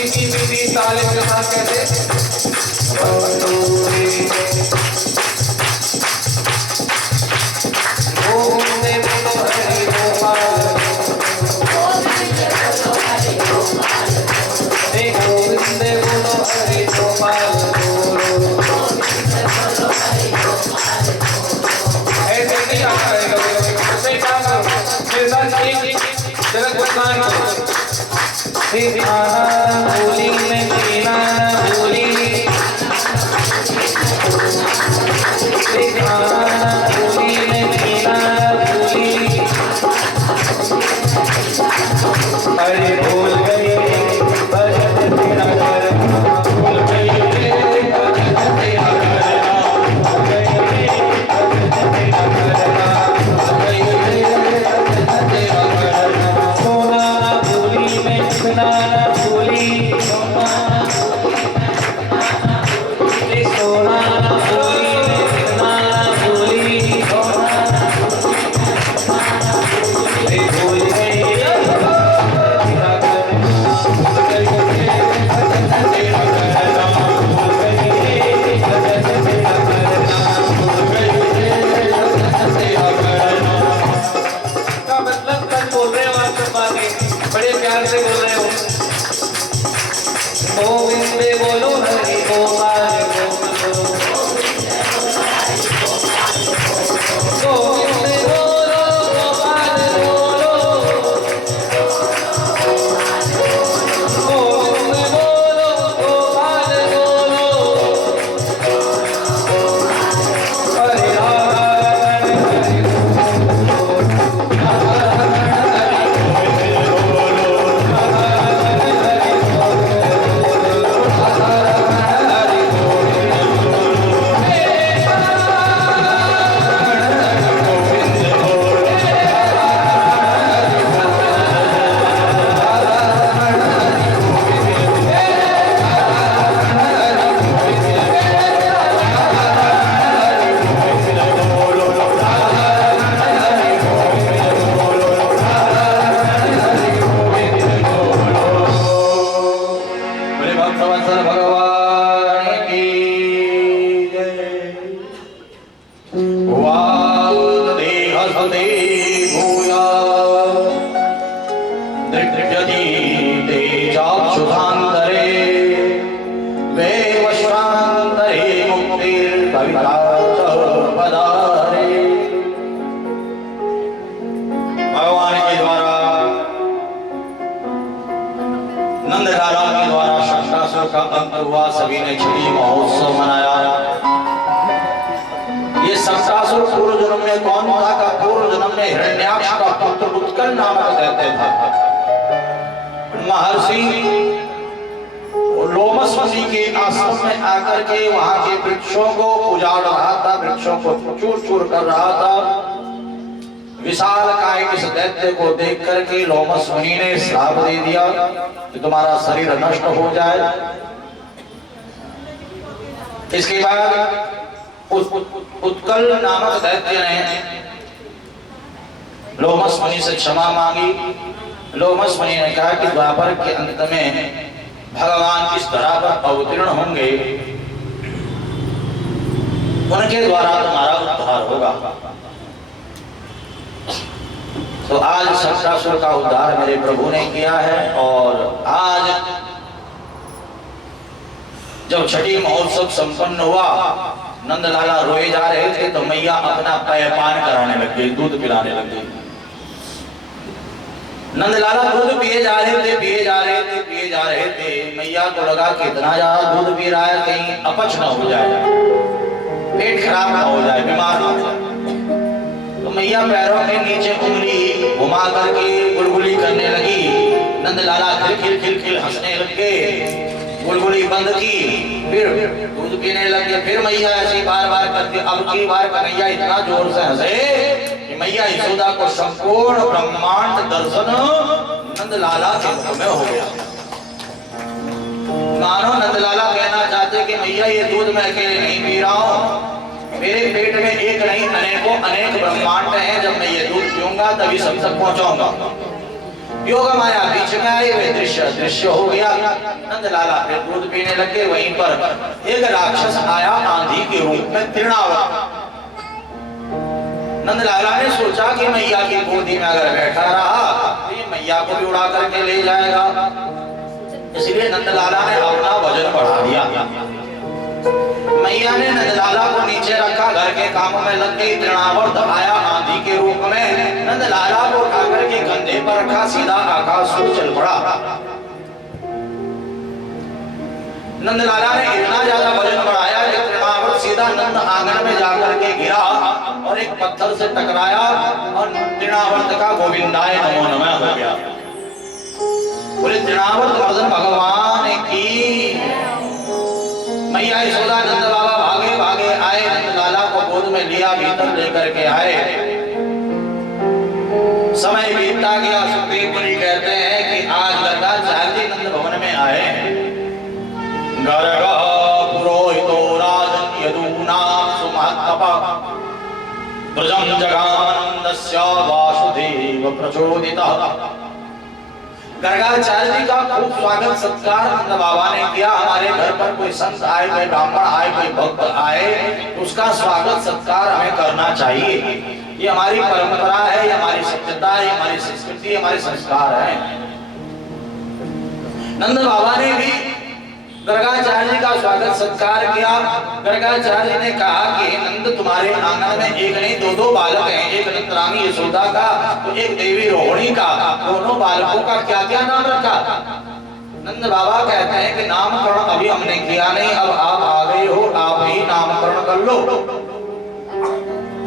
मीठी ताले के साथ कैसे का अंत हुआ, सभी ने छठी महोत्सव मनाया। ये सप्तासुर पूर्व जन्म में कौन था? का पूर्व जन्म में हिरण्याक्ष का पुत्र उत्कल नामक दैत्य था। महर्षि लोमस ऋषि के आश्रम में आकर के वहां के वृक्षों को उजाड़ रहा था, वृक्षों को चूर चूर कर रहा था। विशाल काय इस दैत्य को देख करके लोमस मुनि ने श्राप दे दिया कि तुम्हारा शरीर नष्ट हो जाए। इसके बाद उत्कल नामक दैत्य ने लोमस मुनि से क्षमा मांगी। लोमस मुनि ने कहा कि द्वापर के अंत में भगवान इस धरा पर अवतीर्ण होंगे, उनके द्वारा तुम्हारा उद्धार होगा। तो आज सप्तासुर का उद्धार मेरे प्रभु ने किया है। और आज जब छठी महोत्सव संपन्न हुआ, नंदलाला रोए जा रहे थे तो मैया अपना पेयपान कराने लग गई, दूध पिलाने लग गई। नंदलाला दूध पिए जा रहे थे, पिए जा रहे थे, पिए जा रहे थे। मैया को लगा कि इतना ज्यादा दूध पी रहा है, कहीं अपच ना हो जाए, पेट खराब ना हो जाए, बीमार ना हो जाए। तो मैया पैरों के नीचे उंगली घुमा करके गुलगुली करने लगी। नंदलाला खिल खिल खिल हंसने लगे, गुलगुली बंद की, फिर दूध पीने लगे। फिर मैया ऐसी बार बार करके, अब की बार कन्हैया इतना जोर से हंसे कि मैया यशोदा को संपूर्ण ब्रह्मांड दर्शन नंदलाला के मुख में हो गया। मानो नंदलाला कहना चाहते कि मैया ये दूध मैं अकेले नहीं पी रहा हूँ, मेरे पेट में एक नहीं अनेकों अनेक ब्रह्मांड हैं। जब मैं ये दूध पीऊंगा तभी सब तक पहुंचाऊंगा। योग माया बीच में आई, वे दृश्य दृश्य हो गया। नंद लाला फिर दूध पीने लगे। वहीं पर एक राक्षस आया आंधी के रूप में, तृणावर्त। नंद लाला ने सोचा कि मैया की गोदी में अगर बैठा रहा तो ये मैया को भी उड़ा करके ले जाएगा, इसलिए नंद लाला ने अपना वजन बढ़ा दिया। मैया ने नंद लाला को नीचे रखा, घर के कामों में लग गई। तृणावर्त आया आंधी के रूप में, नंद लाला को उठा करके कंधे पर रखा, सीधा आकाश को चल पड़ा। नंद लाला ने इतना ज्यादा वजन बढ़ाया कि तृणावर्त सीधा नंद आंगन में जाकर के गिरा और एक पत्थर से टकराया और तृणावर्त का गोविंदाय नमो नमः हो गया। बोले तृणावर्त मर्दन भगवान की। मैया यशोदा नंद बाबा भागे भागे आए, नंद लाला को गोद में लिया, भीतर लेकर के आए। समय बीतता गया। सुखदेव मुनि कहते हैं कि आज गर्गाचार्य नंद भवन में आए। गर्गा पुरोहितो राजन यदूनां सुमहत्तपः ब्रजं जगानन्दस्य वासुदेव प्रचोदितः। गर्गाचार्य जी का खूब स्वागत सत्कार नंद बाबा ने किया। हमारे घर पर कोई संत आए, कोई ब्राह्मण आए, कोई भक्त आए, उसका स्वागत सत्कार हमें करना चाहिए। ये हमारी परंपरा है, ये हमारी सभ्यता है, हमारी संस्कृति, हमारे संस्कार है। नंद बाबा ने भी गर्गाचार्य का स्वागत सत्कार किया। गर्गाचार्य ने कहा कि नंद तुम्हारे आंगन में एक नहीं दो दो बालक हैं, एक नंद रानी यशोदा का तो एक देवी रोहिणी का। दोनों बालकों का क्या क्या नाम रखा? नंद बाबा कहते हैं कि नामकरण अभी हमने किया नहीं, अब आप आ गए हो, आप ही नामकरण कर लो।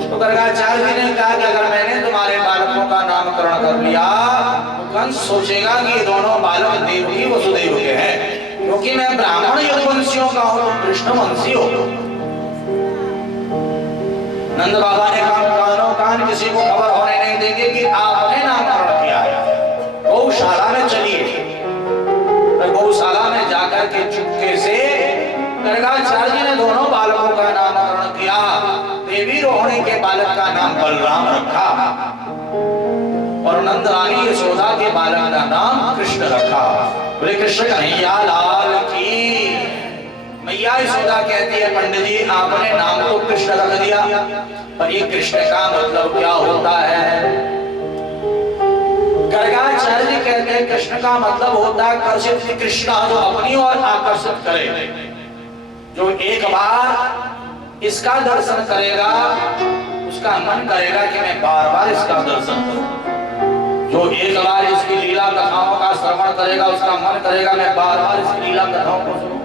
तो गर्गाचार्य जी ने कहा कि अगर मैंने तुम्हारे बालकों का नामकरण कर लिया तो कंस सोचेगा कि ये दोनों बालक देवकी वसुदेव के हैं, क्योंकि मैं ब्राह्मण यदुवंशियों का हूं, कृष्णवंशी हो। नंद बाबा ने कानों कान किसी को खबर होने नहीं देंगे कि आपने नामकरण किया है। गौशाला में चलिए। गौशाला में जाकर के चुपके से गर्गाचार्य ने दोनों बालकों का नामकरण किया। देवी रोहिणी के बालक का नाम बलराम रखा और नंद रानी यशोदा के बालक का नाम कृष्ण रखा। बोले कृष्ण कन्हैया लाल की। मैया यशोदा कहती है पंडित जी आपने नाम तो कृष्ण रख दिया, पर ये कृष्ण का मतलब क्या होता है? गर्गाचार्य जी कहते हैं कृष्ण का मतलब होता है आकर्षित कृष्ण, जो अपनी ओर आकर्षित करे। जो एक बार इसका दर्शन करेगा उसका मन करेगा कि मैं बार बार इसका दर्शन करूं। जो एक बार इसकी लीला कथाओं का श्रवण करेगा उसका मन करेगा मैं बार बार इसकी लीला कथाओं को सुनूं।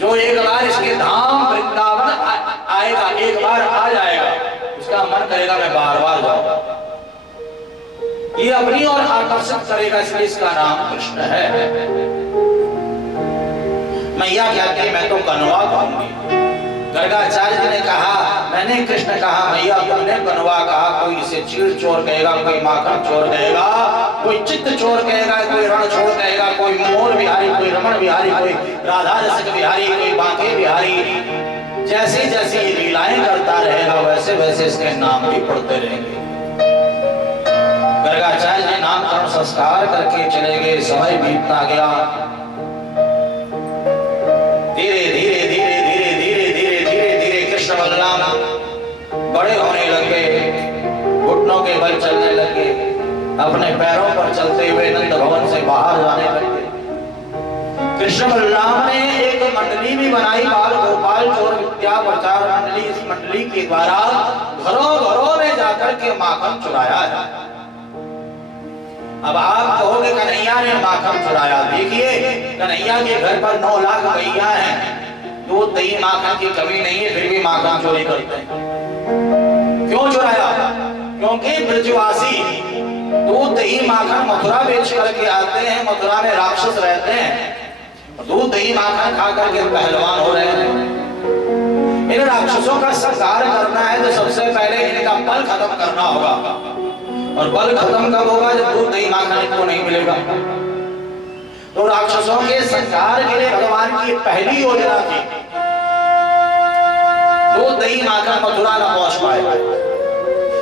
जो एक बार इसके धाम वृंदावन आएगा, एक बार आ जाएगा, उसका मन करेगा मैं बार बार जाऊं। ये अपनी ओर आकर्षित करेगा, इसलिए इसका नाम कृष्ण है। मैया कहती है मैं तो कन्वा कहूंगी। गर्गाचार्य ने कहा मैंने कृष्ण कहा, मैया तुमने कन्वा कहा। कोई इसे चीड़ चोर कहेगा, कोई माखन चोर कहेगा, कोई चित्त चोर कहेगा, कोई रण चोर कहेगा, कोई मोर बिहारी, कोई रमण बिहारी, कोई राधा रसिक बिहारी, कोई बांके बिहारी। जैसे जैसे ये लीलाएं करता रहेगा वैसे वैसे इसके नाम भी पढ़ते रहेंगे। गर्गाचार्य जी नामकरण संस्कार करके चले गए। समय बीतता गया। धीरे धीरे धीरे धीरे धीरे धीरे धीरे धीरे कृष्ण बलराम बड़े होने लगे, घुटनों के बल चलने लगे, अपने पैरों पर चलते हुए नंद भवन से बाहर जाने लगे। कृष्ण बलराम ने एक मंडली भी बनाई, बाल गोपाल चोर विद्या प्रचार मंडली। इस मंडली के द्वारा घरों घरों में जाकर के माखन चुराया है। अब आप कहोगे कन्हैया ने माखन चुराया। देखिए कन्हैया के घर पर 9 लाख गैया हैं, दूध दही माखन की कमी नहीं है, फिर भी माखन चोरी करते हैं। क्यों चुराया? क्योंकि ब्रजवासी दूध दही माखन मथुरा बेच करके आते हैं। मथुरा में राक्षस रहते हैं, दूध दही माखन खा करके पहलवान हो रहे हैं। इन राक्षसों का संहार करना है तो सबसे पहले इनका बल खत्म करना होगा, और बल खत्म कब होगा? जब दूध दही माखन इनको नहीं मिलेगा। तो राक्षसों के संहार के लिए भगवान की पहली योजना थी दूध दही माखन मथुरा न पहुंच पाए।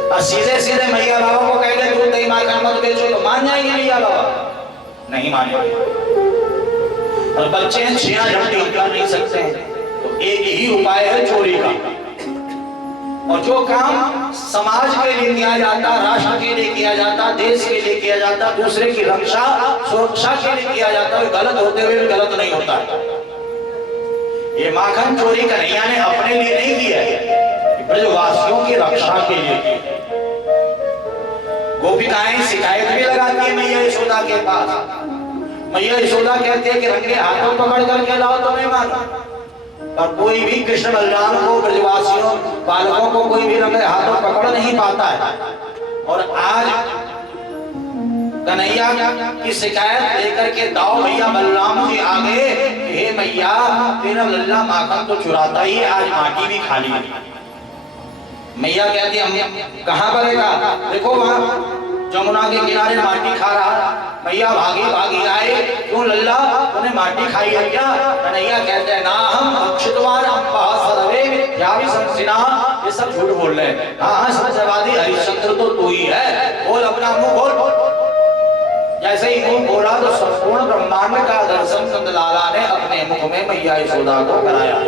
और सीधे सीधे मैया बाबा को कहेंगे दूध दही माखन मत बेचो तो मान जाएंगे मैया बाबा? नहीं मानेंगे। और बच्चे छीना झपटी कर नहीं सकते हैं, तो एक ही उपाय है चोरी का। और जो काम समाज के लिए किया जाता, राष्ट्र के लिए किया जाता, देश के लिए किया जाता, दूसरे की रक्षा सुरक्षा के लिए किया जाता, वो गलत होते हुए भी गलत नहीं होता है। ये माखन चोरी कन्हैया ने अपने लिए नहीं किया है, ब्रजवासियों की रक्षा के लिए किया। गोपिकाएं शिकायत भी लगाती है मैया यशोदा के पास। मैया यशोदा कहती है कि रंगे हाथों पकड़ करके लाओ तो मैं मानू। और कोई भी कृष्ण बलराम को, ब्रजवासियों बालकों को कोई भी रंगे हाथों पकड़ नहीं पाता है। और आज कन्हैया की शिकायत लेकर के दाऊ भैया बलराम जी आगे, हे मैया तेरा लल्ला माखन तो चुराता ही, आज माटी भी खाली है। मैया कहती हम कहां पड़ेगा? देखो वहां जमुना के किनारे माटी खा रहा। मैया भागी भागी आए, क्यों लल्ला तूने माटी खाई है क्या? कन्हैया कहते हैं ना हम अक्षतवान सर्वे या भी संसिना, ये सब झूठ बोल रहे हैं। हाँ सत्यवादी हरिश्चंद्र तो तू ही है, बोल अपना मुंह बोल। जैसे ही मुंह बोला तो संपूर्ण ब्रह्मांड का दर्शन नंदलाला ने अपने मुख में मैया यशोदा को कराया।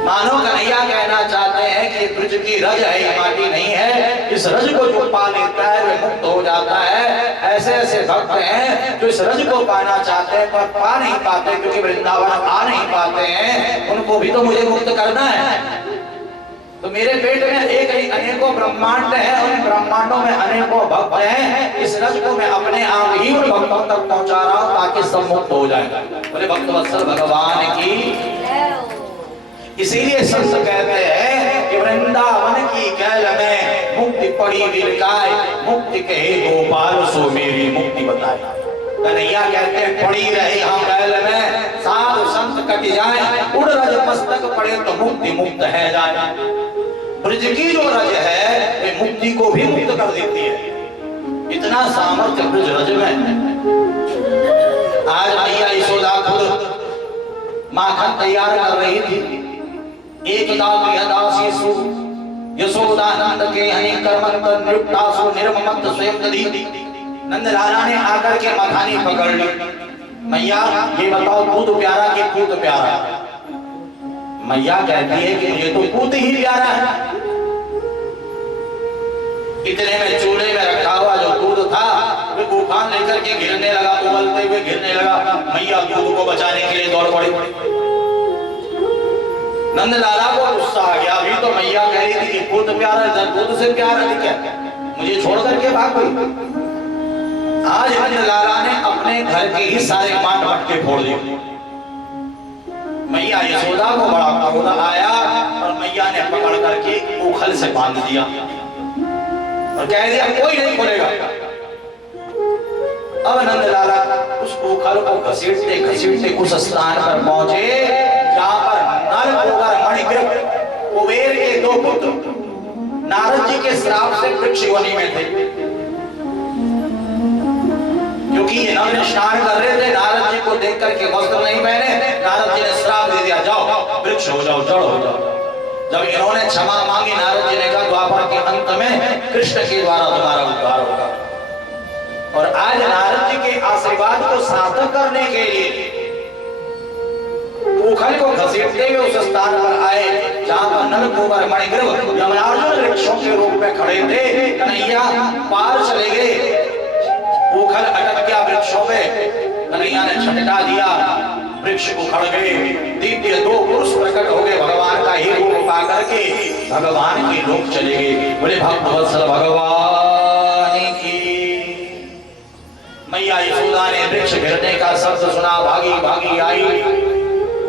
मानो कन्हैया कहना चाहते हैं कि ब्रज की रज है, ये माटी नहीं है। इस रज को जो पा लेता है वह मुक्त हो जाता है। ऐसे ऐसे भक्त हैं जो इस रज को पाना चाहते हैं पर पा नहीं पाते, क्योंकि वृंदावन आ नहीं पाते हैं। उनको भी तो मुझे मुक्त करना है। तो मेरे पेट में एक नहीं अनेकों ब्रह्मांड है, उन ब्रह्मांडों में अनेकों भक्त हैं। इस रज को मैं अपने आप ही उन भक्तों तक पहुंचा रहा हूं ताकि सब मुक्त हो जाए। बोले भक्त वत्सल भगवान की। इसीलिए संत कहते हैं कि वृंदावन की कैल में मुक्ति पड़ी विलकाय, मुक्ति कहे गोपाल सो मेरी मुक्ति बताए। कन्हैया कहते हैं पड़ी रही हम कैल में, साधु संत कट जाए, उड़ रज मस्तक पड़े तो मुक्ति मुक्त है जाए। ब्रज की जो रज है वे मुक्ति को भी मुक्त कर देती है। इतना सामर्थ्य ब्रज रज में। आज मैया यशोदा खुद माखन तैयार कर रही थी। एक दासी यशोदानंद के अनेक कर्मंत निरुक्तासु निर्ममत स्वयं दधी। नंदलाला ने आकर के मखानी पकड़ ली। मैया ये बताओ दूध प्यारा कि पूत प्यारा? मैया कहती है कि मुझे तो पूत ही प्यारा है। इतने में चूल्हे में रखा हुआ जो दूध था वो उफान लेकर के गिरने लगा, उबलते हुए गिरने लगा। मैया दूध को बचाने के लिए दौड़ पड़ी। नंदलाला को गुस्सा आ गया। अभी तो मैया कह रही थी कि पूत प्यारा है, दूध से प्यार है क्या? मुझे छोड़ करके भाग गई। आज नंदलाला ने अपने घर के ही सारे माट मटके फोड़ दिए। मैया यशोदा को बड़ा क्रोध आया और मैया ने पकड़ करके उखल से बांध दिया और कह दिया कोई नहीं खोलेगा। अब नंदलाला उस उखल को घसीटते घसीटते उस स्थान पर पहुंचे जहां पर नल कुबर मणिग्रह कुबेर के दो पुत्र नारद जी के श्राप से वृक्ष योनि में थे। क्योंकि ये नल स्नान कर रहे थे, नारद जी को देख करके वस्त्र नहीं पहने, नारद जी ने श्राप दे दिया जाओ वृक्ष हो जाओ, जड़ हो जाओ। जब इन्होंने क्षमा मांगी, नारद जी ने कहा द्वापर के अंत में कृष्ण के द्वारा तुम्हारा उद्धार होगा। और आज नारद जी के आशीर्वाद को सार्थक करने के लिए उखल को घसीटते हुए उस स्थान पर आए जहां पर नल कुबर मणिग्रह यमनार्जुन वृक्षों के रूप में खड़े थे। कन्हैया पार चले गए, उखल अटक गया वृक्षों में। कन्हैया ने छटका दिया, वृक्ष उखड़ गए। दिव्य दो पुरुष प्रकट हो गए, भगवान का ही रूप पा करके भगवान के लोक चले गए। बोले भक्त वत्सल भगवान की। मैया यशोदा ने वृक्ष गिरने का शब्द सुना, भागी भागी आई,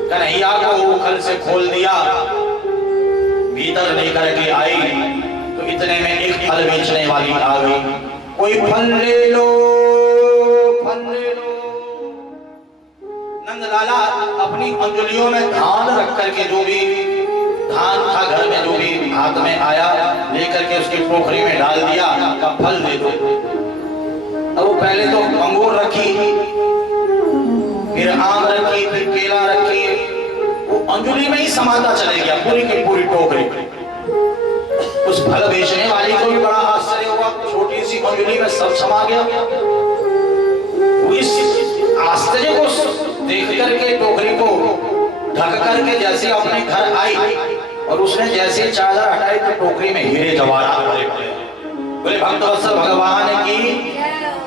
कन्हैया को उखल से खोल दिया, भीतर लेकर के आई तो इतने में एक फल बेचने वाली आ गई। कोई फल ले लो, फल ले लो। नंदलाला अपनी अंगुलियों में धान रख करके, जो भी धान था घर में, जो भी हाथ में आया लेकर के उसकी पोखरी में डाल दिया, का फल दे दो। अब वो पहले तो अंगूर रखी, फिर आम रखी, फिर केला रखी, वो अंजुली में ही समाता चले गया पूरी की पूरी टोकरी। उस फल बेचने वाली को भी बड़ा आश्चर्य हुआ, छोटी सी मंजूरी में सब समा गया। वो इस आश्चर्य को देख करके टोकरी को ढक करके जैसे अपने घर आई और उसने जैसे चादर हटाई तो टोकरी में हीरे जवाहरात भरे पड़े। बोले भक्तवत्सल भगवान की,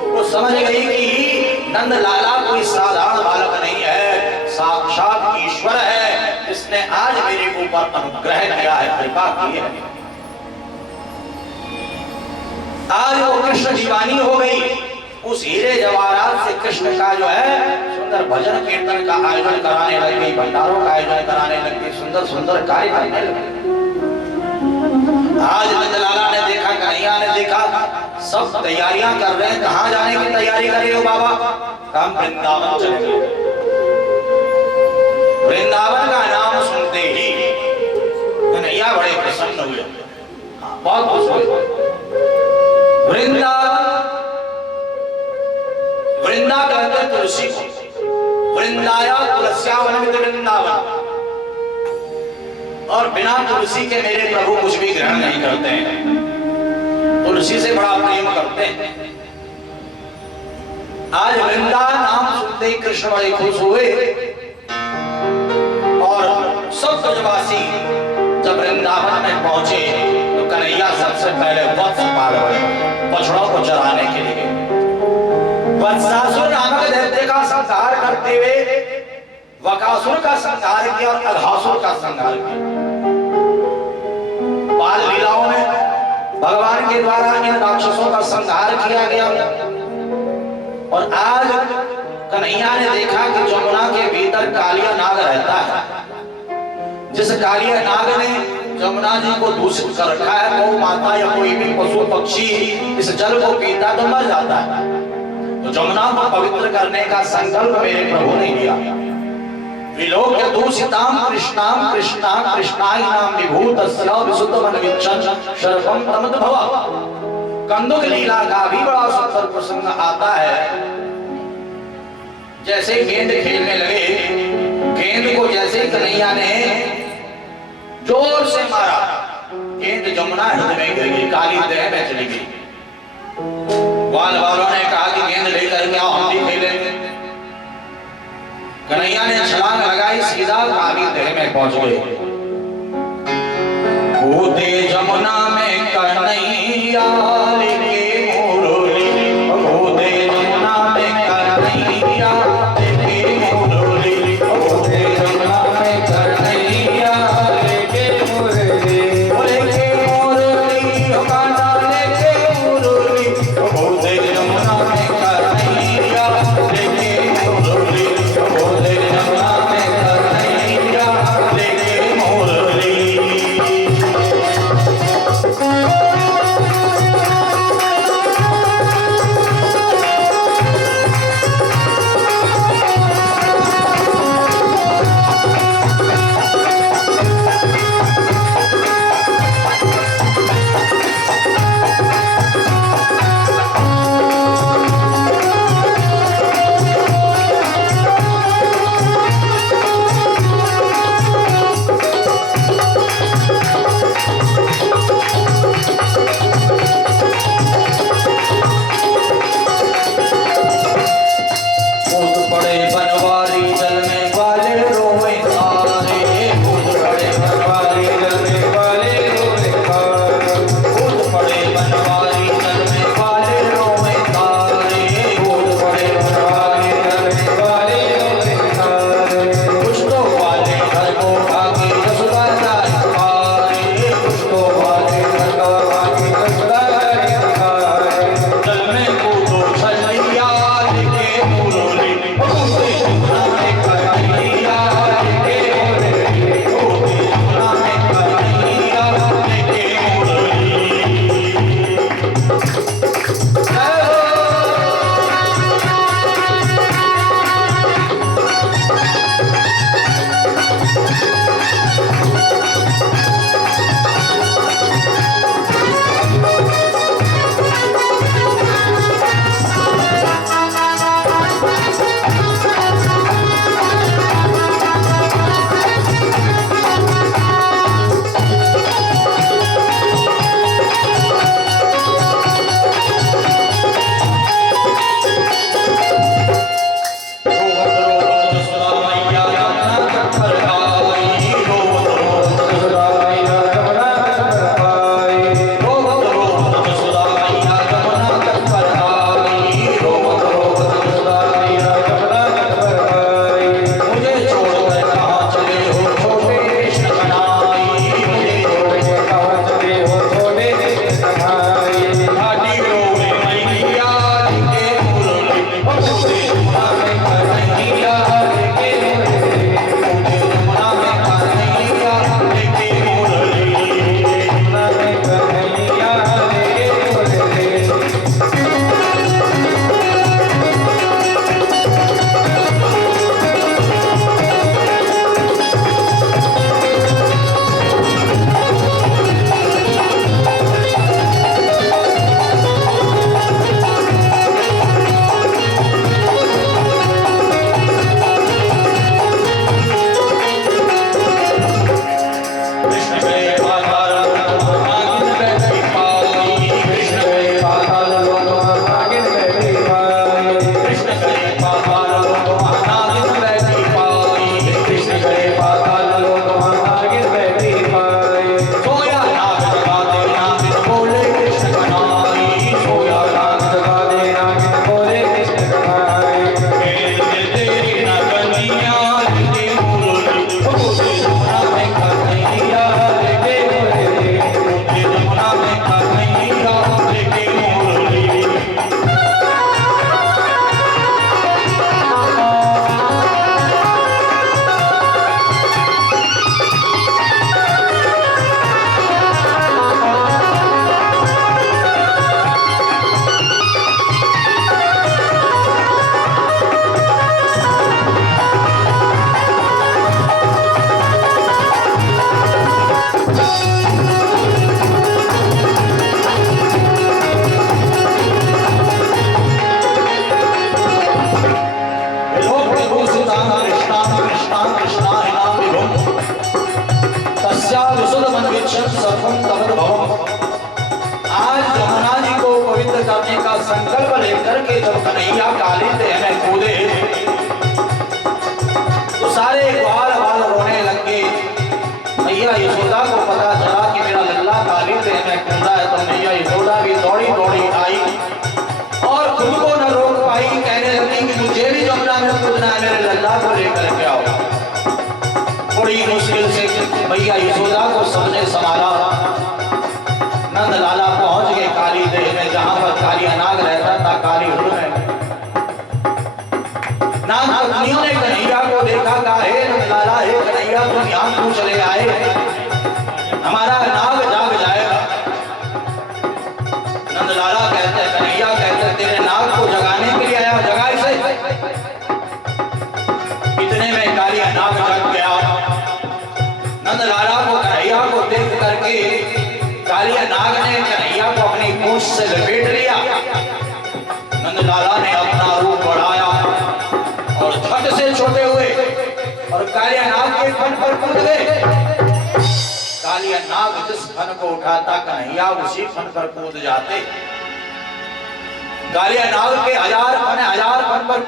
वो समझ गई कि नंद लाला कोई साधारण बालक नहीं है, साक्षात ईश्वर है जिसने आज मेरे ऊपर अनुग्रह किया है, कृपा की है। आज वो कृष्ण दीवानी हो गई। उस हीरे जवाहरात से कृष्ण का जो है सुंदर भजन कीर्तन का आयोजन कराने लगी, भंडारों का आयोजन कराने लगी, सुंदर सुंदर कार्य करने लगी। आज नंदलाला ने देखा, कन्हैया ने देखा, सब तैयारियां कर रहे हैं। कहां जाने की तैयारी कर रहे हो बाबा? हम वृंदावन चले गए। वृंदावन का नाम सुनते ही कन्हैया बड़े प्रसन्न हुए, बहुत खुश हुए। वृंदावन, वृंदा कहते तुलसी को, वृंदाया तुलस्यावन वृंदावन। और बिना तुलसी के मेरे प्रभु कुछ भी ग्रहण नहीं करते हैं, तुलसी से बड़ा प्रेम करते हैं। आज वृंदा नाम सुनते ही कृष्ण बड़े खुश हुए और सब ब्रजवासी जब वृंदावन में पहुंचे तो कन्हैया सबसे पहले वत्स पाल बछड़ों को चराने के लिए वत्सासुर नामक दैत्य का संहार करते हुए वकासुर का संहार किया और अघासुर का संहार किया। बाल लीलाओं में भगवान के द्वारा इन राक्षसों का संहार किया गया। और आज कन्हैया ने देखा कि जमुना के भीतर कालिया नाग रहता है। जिस कालिया नाग ने जमुना जी को दूषित कर रखा है, गौ माता या कोई भी पशु पक्षी इस जल को पीता तो मर जाता है। तो जमुना को पवित्र करने का संकल्प मेरे प्रभु ने किया। विलोक्य दूषिताम कृष्णाम कृष्णा कृष्णाय नाम विभूत स्लव विशुद्ध मन विच्छन शर्पम तमद्भव। कंदुक लीला का भी बड़ा सुंदर प्रसंग आता है। जैसे गेंद खेलने लगे, गेंद को जैसे कन्हैया ने जोर से मारा, गेंद जमुना हिंद में गिर गई, काली देह में चली गई। ग्वाल वालों ने कहा कि गेंद लेकर के आओ, हम भी खेलेंगे। कन्हैया ने छलांग लगाई, सीधा काली देह में पहुंच गए। कूदे जमुना में कन्हैया लेके मुरली, कूदे जमुना में कन्हैया लेके मुरली, कूदे जमुना में कन्हैया लेके मुरली, लेके मुरली कान्हा लेके मुरली, कूदे जमुना में कन्हैया लेके मुरली, कूदे जमुना में कन्हैया लेके मुरली। संकल्प लेकर के जब कन्हैया काली देह में कूदे तो सारे ग्वाल बाल रोने लगे। मैया यशोदा को पता चला कि मेरा लल्ला काली देह में कूदा है, तो मैया यशोदा भी दौड़ी दौड़ी आई और खुद को न रोक पाई, कहने लगी कि मुझे भी जमुना में कूदना है, मेरे लल्ला को लेकर के आओ। बड़ी मुश्किल से मैया यशोदा को सबने संभाला। नंद लाला पहुंच गए काली देह में, जहां पर काली नाग रहता था, काली हुल में। नाग पत्नियों ने कन्हैया को देखा, कहा हे नंद लाला, हे कन्हैया, तुम यहाँ क्यों चले आए? हमारा नाग जाग जाएगा। नंद लाला कहते, कन्हैया कहते, तेरे नाग को जगाने के लिए आया, जगा इसे। इतने में काली नाग जग गया। नंद लाला को कन्हैया को देख करके काली नाग ने कन्हैया को अपनी पूंछ से लपेट लिया। नंद लाला ने अपना रूप बढ़ाया और झट से छोटे हुए और काली नाग के फन पर कूद गए। काली नाग जिस फन को उठाता कन्हैया उसी फन पर कूद जाते। काली नाग के हजार फन पर,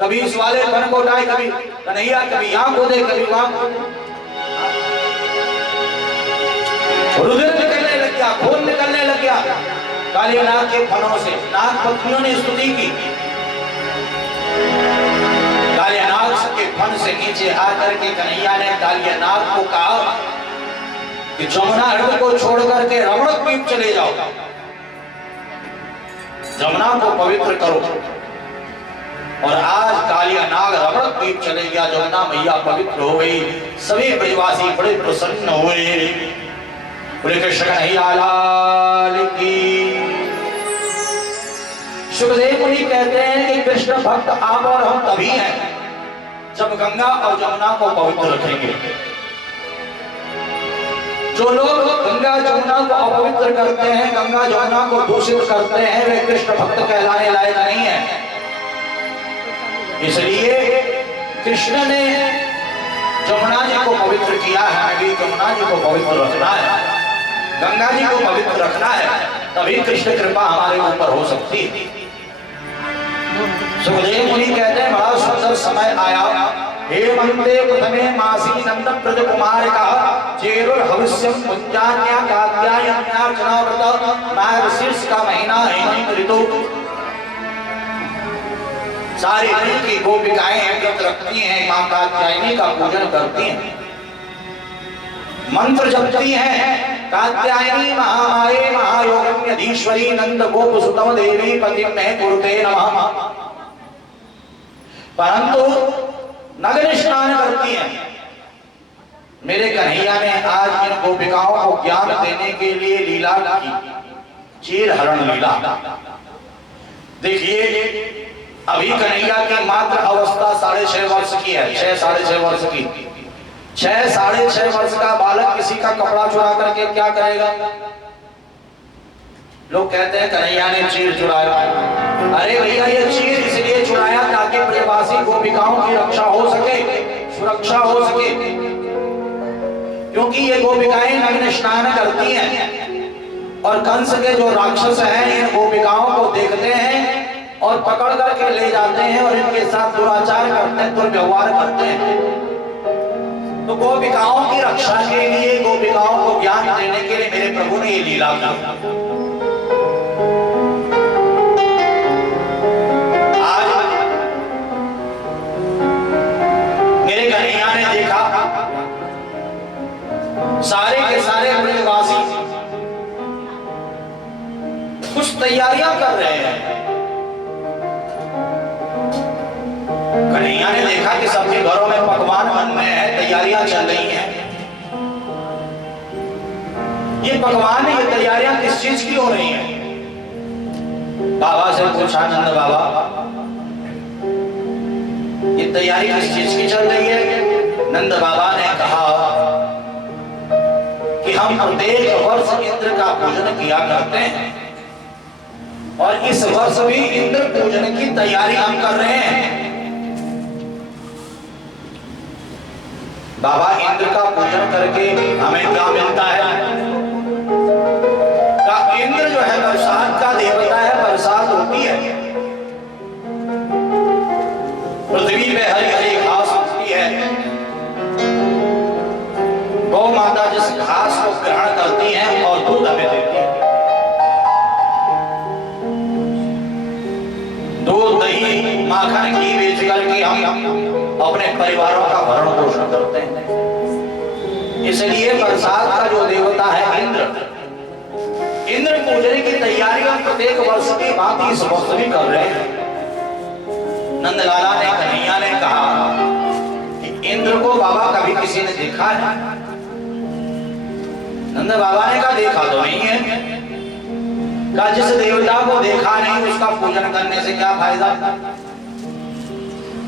कभी इस वाले फन को उठाए, कभी कन्हैया, कभी यहाँ कूदे, कभी वहां। रुधिर निकलने लग गया, खून निकलने लग गया काली नाग के फनों से। नाग पत्नियों ने स्तुति की। काली नाग के फन से नीचे आकर के कन्हैया ने काली नाग को कहा कि जमुना हृदय को छोड़ करके रमण द्वीप चले जाओ, जमुना को पवित्र करो। और आज काली नाग रमण द्वीप चले गया, जमुना मैया पवित्र हो गई। सभी ब्रजवासी बड़े प्रसन्न हुए। बोले कृष्ण कन्हैया लाल की। सुखदेव मुनि कहते हैं कि कृष्ण भक्त आप और हम तभी हैं जब गंगा और जमुना को पवित्र रखेंगे। जो लोग गंगा जमुना को अपवित्र करते हैं, गंगा जमुना को दूषित करते हैं, वे कृष्ण भक्त कहलाने लायक नहीं है। इसलिए कृष्ण ने जमुना जी को पवित्र किया है, अभी जमुना जी को पवित्र रखना है, गंगा जी को पवित्र रखना है, तभी कृष्ण कृपा हमारे ऊपर हो सकती है। सुखदेव मुनि कहते हैं बड़ा सुंदर समय आया। हेमंते प्रथमे मासी नंद ब्रज कुमार का चेरुर हविष्यम पुंजान्या कात्यायन्यार्चना व्रत मार्गशीर्ष का महीना हेमंत ऋतु। सारी दिन की गोपिकाएं व्रत रखती हैं, मां कात्यायनी का पूजन करती हैं, मंत्र जपती हैं। कात्यायनी महामाये महायोगम्यधीश्वरी नंद गोप सुतम देवी पति में कुरुते नमः। परंतु नगर स्नान करती हैं। मेरे कन्हैया ने आज इन गोपिकाओं को ज्ञान देने के लिए लीला की, चीर हरण लीला। देखिए अभी कन्हैया की मात्र अवस्था 6.5 वर्ष की है, 6.5 वर्ष की। 6.5 वर्ष का बालक किसी का कपड़ा चुरा करके क्या करेगा? लोग कहते हैं कन्हैया ने चीर चुराया। अरे भैया ये चीर इसलिए चुराया ताकि ब्रजवासी गोपिकाओं की रक्षा हो सके, सुरक्षा हो सके। क्योंकि ये गोपिकाएं नग्न स्नान करती हैं और कंस के जो राक्षस हैं इन गोपिकाओं को देखते हैं और पकड़ करके ले जाते हैं और इनके साथ दुराचार करते हैं, दुर्व्यवहार करते हैं। तो गोपिकाओं की रक्षा के लिए, गोपिकाओं को ज्ञान देने के लिए मेरे प्रभु ने ये लीला की। आज मेरे कन्हैया ने देखा सारे के सारे ब्रजवासी कुछ तैयारियां कर रहे हैं। कन्हैया ने देखा कि सबके घरों में पकवान बन रहे हैं, तैयारियां चल रही हैं। ये पकवान, ये तैयारियां किस चीज की हो रही हैं? बाबा से पूछा, नंद बाबा ये तैयारी किस चीज की चल रही है? नंद बाबा ने कहा कि हम प्रत्येक वर्ष इंद्र का पूजन किया करते हैं और इस वर्ष भी इंद्र पूजन की तैयारी हम कर रहे हैं। बाबा इंद्र का पूजन करके हमें क्या मिलता है? का इंद्र जो है बरसात का देवता है, बरसात होती माखन घी बेच करके हम अपने परिवारों का भरण पोषण करते हैं। इसलिए बरसात का जो देवता है इंद्र, इंद्र पूजने की तैयारियां प्रत्येक वर्ष की भांति इस वर्ष भी कर रहे हैं। नंदलाला ने, कन्हैया ने कहा कि इंद्र को बाबा कभी किसी ने देखा है? नंद बाबा ने कहा देखा तो नहीं है। कहा जिस देवता को देखा नहीं उसका पूजन करने से क्या फायदा?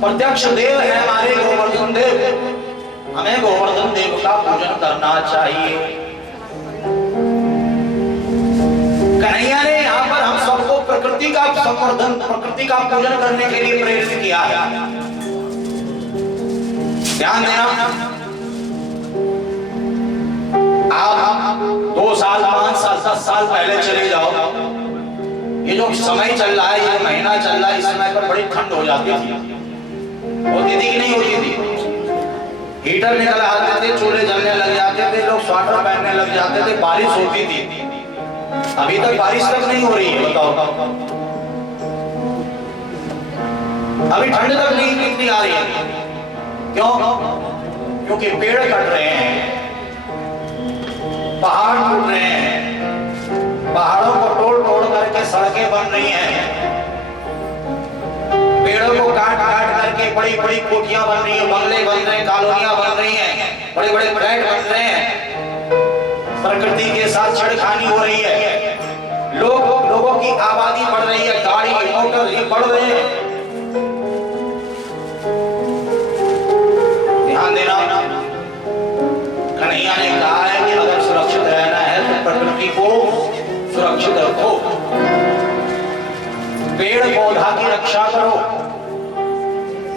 प्रत्यक्ष देव है हमारे गोवर्धन देव, हमें गोवर्धन देव का पूजन करना चाहिए। कन्हैया ने यहाँ पर हम सबको प्रकृति का संवर्धन, प्रकृति का पूजन करने के लिए प्रेरित किया है। ध्यान देना, आप 2 साल 5 साल 10 साल पहले चले जाओ, ये जो समय चल रहा है, ये महीना चल रहा है, इस समय पर बड़ी ठंड हो जाती थी। होती थी कि नहीं होती थी? हीटर निकल आते थे, चूल्हे जलने लग जाते थे, लोग स्वेटर पहनने लग जाते थे, बारिश होती थी। अभी तक बारिश तक नहीं हो रही है, बताओ। अभी ठंड तक नहीं कितनी आ रही है, क्यों? क्योंकपेड़ कट रहे हैं, पहाड़ टूट रहे हैं, पहाड़ों को तोड़ तोड़ करके सड़कें बन रही हैं, पेड़ों को काट काट करके बड़ी बड़ी कोठियां बन रही हैं, बंगले बन रहे हैं, कॉलोनियां बन रही हैं, बड़े बड़े फ्लैट बन रहे हैं, प्रकृति के साथ छेड़खानी हो रही है, लोगों की आबादी बढ़ रही है, गाड़ी मोटर ही बढ़ रहे हैं। ध्यान देना, कन्हैया ने कहा है कि अगर सुरक्षित रहना है तो प्रकृति को सुरक्षित रखो, पेड़ पौधा की रक्षा करो,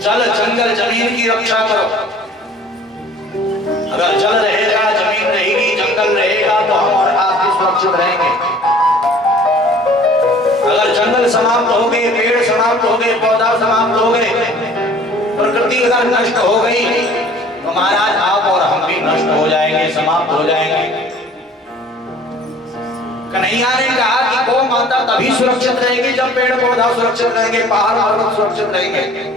जल जंगल जमीन की रक्षा करो। अगर जल रहेगा, जमीन रहेगी, जंगल रहेगा तो हम और आप भी सुरक्षित रहेंगे। अगर जंगल समाप्त हो गए, पेड़ समाप्त हो गए, पौधा समाप्त हो गए, प्रकृति अगर नष्ट हो गई तो महाराज आप और हम भी नष्ट हो जाएंगे, समाप्त हो जाएंगे। कन्हैया ने कहा कि गौ माता तभी सुरक्षित रहेगी जब पेड़ पौधा सुरक्षित रहेंगे, पहाड़ पर्वत सुरक्षित रहेंगे।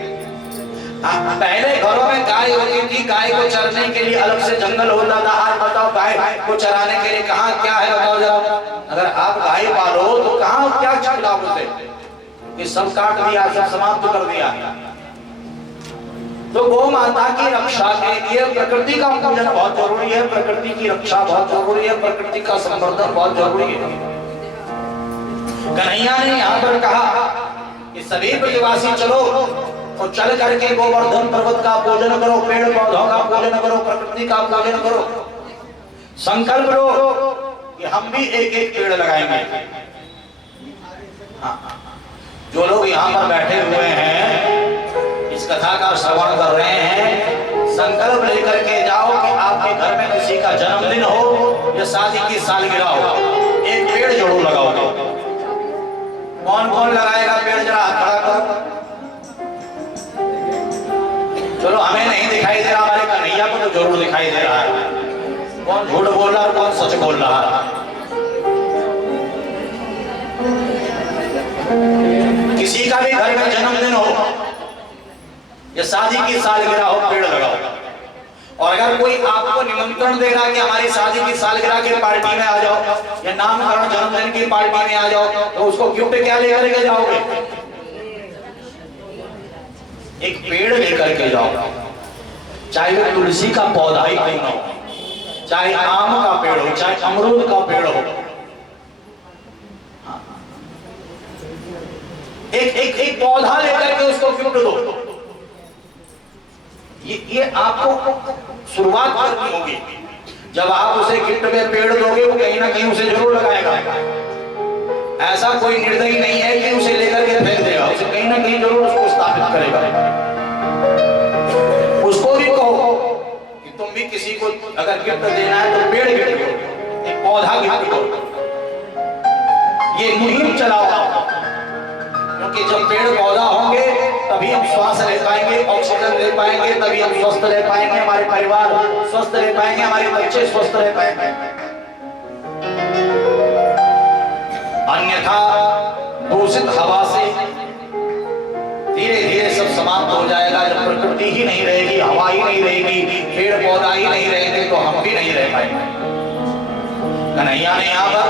पहले घरों में गाय होती थी, गाय को चरने के लिए अलग से जंगल होता था। आज बताओ गाय को चराने के लिए कहाँ क्या है, बताओ जरा। अगर आप गाय पालो तो कहाँ क्या चला उसे, ये सब काट दिया, सब समाप्त कर दिया। तो गौ माता की रक्षा के लिए प्रकृति का पूजन बहुत जरूरी है, प्रकृति की रक्षा बहुत जरूरी है, प्रकृति का संवर्धन बहुत जरूरी है। कन्हैया ने यहाँ पर कहा कि सभी ब्रजवासी चलो और चल करके गोवर्धन पर्वत का पूजन करो, पेड़ पौधों का पूजन करो, प्रकृति का पूजन करो। संकल्प लो कि हम भी एक एक पेड़ लगाएंगे। जो लोग यहाँ पर बैठे हुए हैं, इस कथा का श्रवण कर रहे हैं, संकल्प लेकर के जाओ कि आपके घर में किसी का जन्मदिन हो या शादी की सालगिरह हो, एक पेड़ जरूर लगाओगे। कौन कौन लगाएगा पेड़, जरा हाथ खड़ा करो। चलो हमें नहीं दिखाई दे रहा, हमारे कन्हैया को तो जरूर दिखाई दे रहा है। कौन झूठ बोल रहा है, कौन सच बोल रहा है। किसी का भी घर में जन्मदिन हो या शादी की सालगिरह हो, पेड़ लगाओ। और अगर कोई आपको निमंत्रण दे रहा है कि हमारी शादी की सालगिरह की पार्टी में आ जाओ या नामकरण जन्मदिन की पार्टी में आ जाओ, तो उसको गिफ्ट क्या लेकर के जाओगे? एक पेड़ लेकर के जाओ, चाहे वो तुलसी का पौधा ही क्यों ना हो, चाहे आम का पेड़ हो, चाहे अमरूद का पेड़ हो। एक पौधा लेकर के उसको गिफ्ट दो। ये आपको शुरुआत करनी होगी। जब आप उसे गिफ्ट में पेड़ दोगे, वो कहीं ना कहीं उसे जरूर लगाएगा। ऐसा कोई निर्दयी नहीं है कि उसे लेकर के फेंक देगा, उसे कहीं ना कहीं जरूर उसको स्थापित करेगा। उसको भी कहो कि तुम भी किसी को अगर गिफ्ट देना है तो पेड़ गिफ्ट करो, एक पौधा गिफ्ट करो। ये मुहिम चलाओ, क्योंकि जब पेड़ पौधा होंगे तभी हम श्वास ले पाएंगे, ऑक्सीजन ले पाएंगे, तभी हम स्वस्थ रह पाएंगे, हमारे परिवार स्वस्थ रह पाएंगे, हमारे बच्चे स्वस्थ रह पाएंगे। अन्यथा दूषित हवा से धीरे धीरे धरती ही नहीं रहेगी, हवा ही नहीं रहेगी, पेड़ पौधा ही नहीं रहेंगे तो हम भी नहीं रह पाएंगे। कन्हैया ने यहाँ पर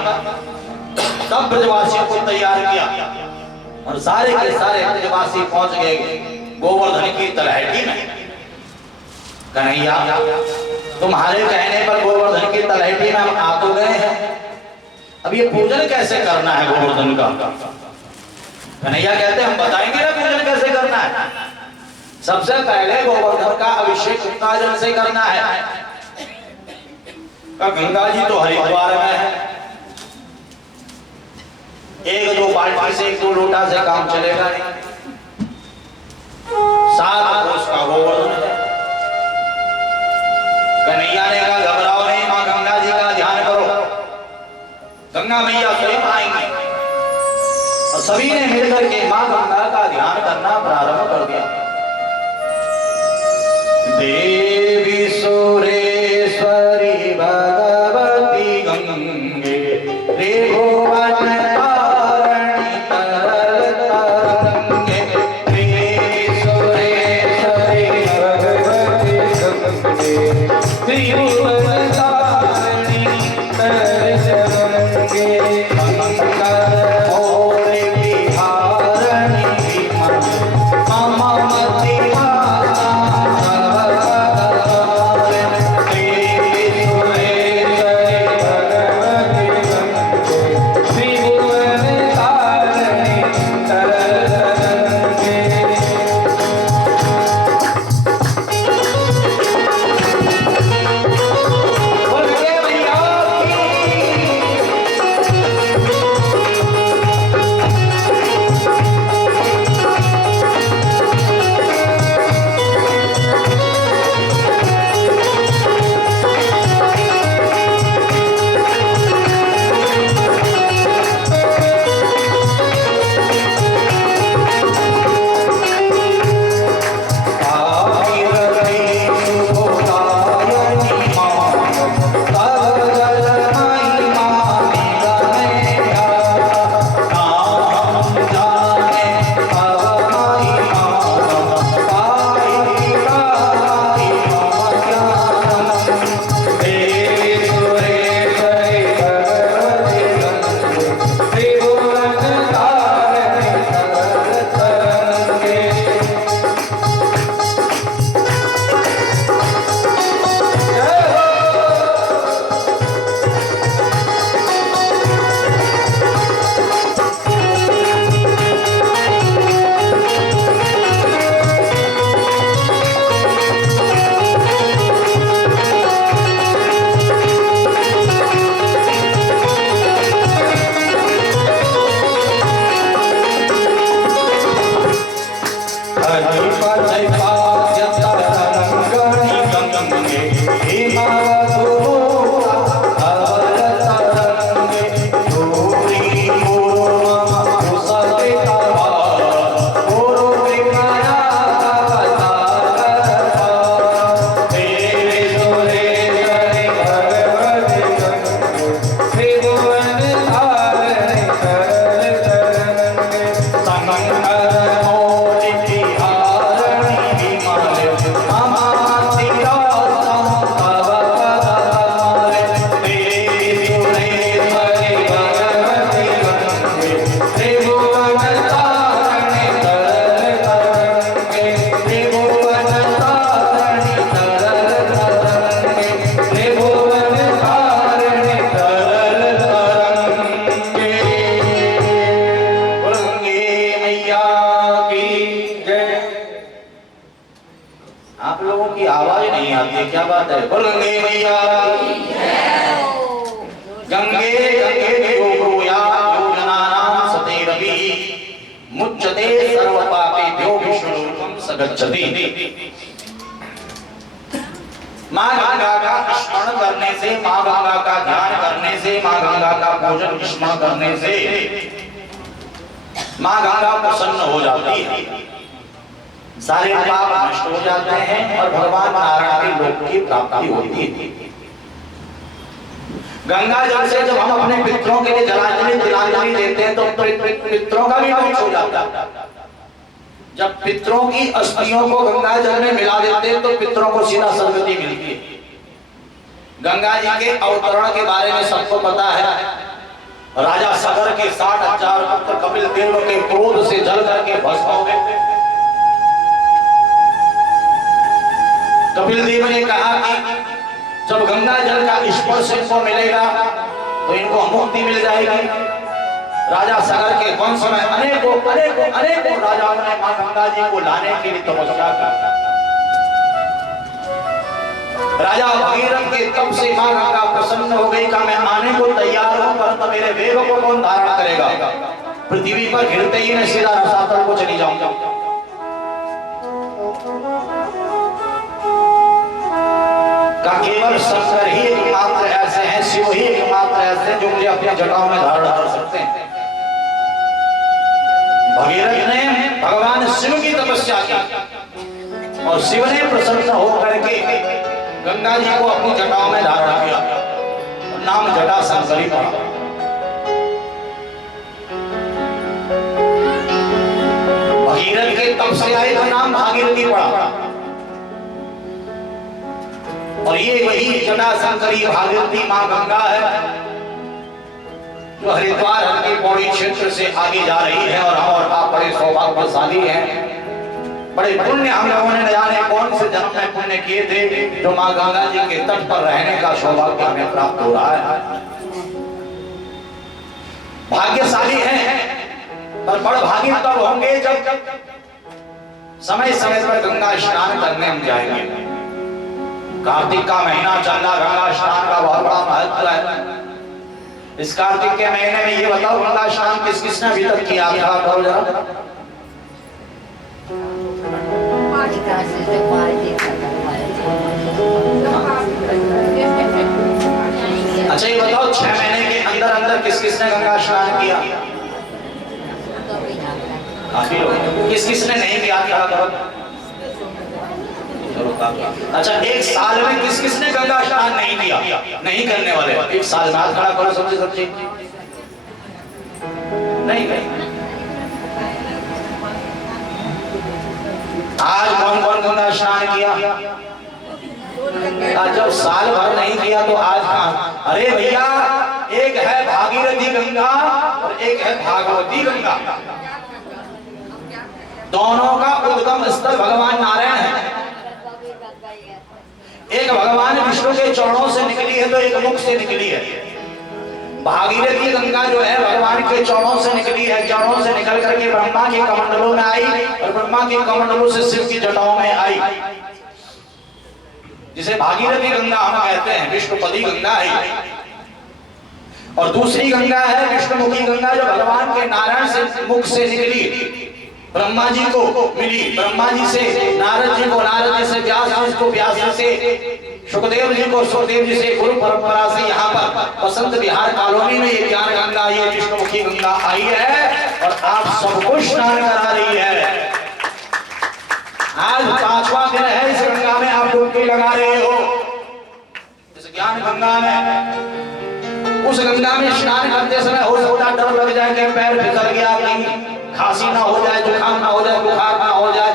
सब ब्रजवासियों को तैयार किया और सारे के सारे ब्रजवासी पहुंच गए गोवर्धन की तलहटी में। कन्हैया तुम्हारे कहने पर गोवर्धन की तलहटी में हम आ तो गए हैं, अब ये पूजन कैसे करना है गोवर्धन का? कन्हैया कहते हम बताएंगे ना पूजन कैसे करना है। सबसे पहले गोवर्धन का अभिषेक गंगा जल से करना है। गंगा जी तो हरिद्वार में है, एक दो बाल्टी से एक दो लोटा से काम चलेगा नहीं, 7 कोस का गोवर्धन है। कन्हैया ने कहा घबराओ नहीं, मां गंगा जी का ध्यान करो, गंगा मैया स्वयं आएंगे। और सभी ने मिलकर के मां गंगा का ध्यान करना प्रारंभ कर दिया। देवी सुरेश्वरी भगवती गंगे त्रिभुवन तारिणी तरल तरंगे। देवी सुरेश्वरी भगवती गंगे त्रिभुवन तारिणी तरल तरंगे। क्या बात है? बोल गंगे मैया गंगे गंगे योजनानां सतेरवि मुच्यते सर्व पापेभ्यो विष्णुरूपं सगच्छति। मां गंगा का स्मरण करने से, मां गंगा का ध्यान करने से, मां गंगा का पूजन स्मरण करने से मां गंगा प्रसन्न हो जाती है, सारे पाप नष्ट हो जाते हैं और भगवान नारायण के लोक की प्राप्ति होती है। गंगा जल से जब हम अपने पितरों के लिए जलांजलि तिलांजलि देते हैं तो पितरों का भी मोक्ष हो जाता है। जब पितरों की अस्थियों को गंगा जल में मिला देते तो पितरों को सीधा सदगति मिलती है। गंगा जी के अवतरण के बारे में सबको पता है। राजा सगर के 60,000 पुत्र कपिल देव के क्रोध से जल करके भस्म हो गए। कपिल देव ने कहा कि जब गंगा जल का स्पर्श इनको मिलेगा तो इनको मुक्ति मिल जाएगी। राजा सगर के वंश में अनेकों राजाओं ने मां गंगा जी को लाने के लिए तपस्या की। राजा भगीरथ के तप से मां गंगा प्रसन्न हो गई। कहा मैं आने को तैयार हूं, परंतु मेरे वेग को कौन धारण करेगा? पृथ्वी पर गिरते ही मैं सीधा रसातल को चली जाऊंगा। का केवल शंकर ही एकमात्र ऐसे हैं, शिव ही एकमात्र ऐसे हैं जो मुझे अपनी जटाओं में धारण कर सकते हैं। भगीरथ ने भगवान शिव की तपस्या की और शिव ने प्रसन्न होकर के गंगा जी को अपनी जटाओं में धारण किया और नाम जटा शंकरी पड़ा। भगीरथ के तप से आए तो नाम भागीरथी पड़ा और ये वही जटा शंकरी भागीरथी मां गंगा है जो हरिद्वार के पौड़ी क्षेत्र से आगे जा रही है। और हम और आप बड़े सौभाग्यशाली हैं, बड़े पुण्य हम लोगों ने न जाने कौन से जन्म में पुण्य किए थे जो मां गंगा जी के तट पर रहने का सौभाग्य हमें प्राप्त हो रहा है। भाग्यशाली हैं, पर बड़ भागी तब होंगे जब समय समय पर गंगा स्नान करने हम जाएंगे। कार्तिक का महीना चल रहा, गंगा स्नान का बहुत बड़ा महत्व है। इस कार्तिक के महीने में ये बताओ गंगा स्नान किस किसने अभी तक किया? करो जरा। अच्छा ये बताओ 6 महीने के अंदर अंदर किस किसने गंगा स्नान किया? काफी लोग। किस किसने नहीं किया? क्या करो। अच्छा एक साल में किस किसने गंगा स्नान नहीं किया? नहीं करने वाले एक साल में हाथ खड़ा करो। सबसे नहीं आज कौन कौन गंगा स्नान किया? जब साल भर नहीं किया तो आज कहां? अरे भैया एक है भागीरथी गंगा और एक है भागवती गंगा। दोनों का उद्गम स्थल भगवान नारायण है। एक भगवान विष्णु के चरणों से निकली है तो एक मुख से निकली है। भागीरथी गंगा जो है भगवान के चरणों से निकली है। चरणों से निकल करके ब्रह्मा के कमंडलों में आई और ब्रह्मा के कमंडलों से शिव की जटाओं में आई, जिसे भागीरथी गंगा हम कहते हैं। विष्णुपदी गंगा है। और दूसरी गंगा है विष्णुमुखी गंगा जो भगवान के नारायण से मुख से निकली, ब्रह्मा जी को मिली, ब्रह्मा जी से नारद जी को, नारद जी से व्यास जी को, व्यास जी से सुखदेव जी को, सुखदेव जी से गुरु परंपरा से यहाँ पर बसंत विहार कॉलोनी में ये ज्ञान गंगा, ये विष्णुमुखी गंगा आई है और आप सबको स्नान करा रही है। आज 5वां दिन है, इस गंगा में आप डुबकी लगा रहे हो, इस ज्ञान गंगा में। उस गंगा में स्नान करते समय हो सकता डर लग जाए कि पैर फिसल गया, कहीं खांसी ना हो जाए, जुकाम ना हो जाए, बुखार ना हो जाए,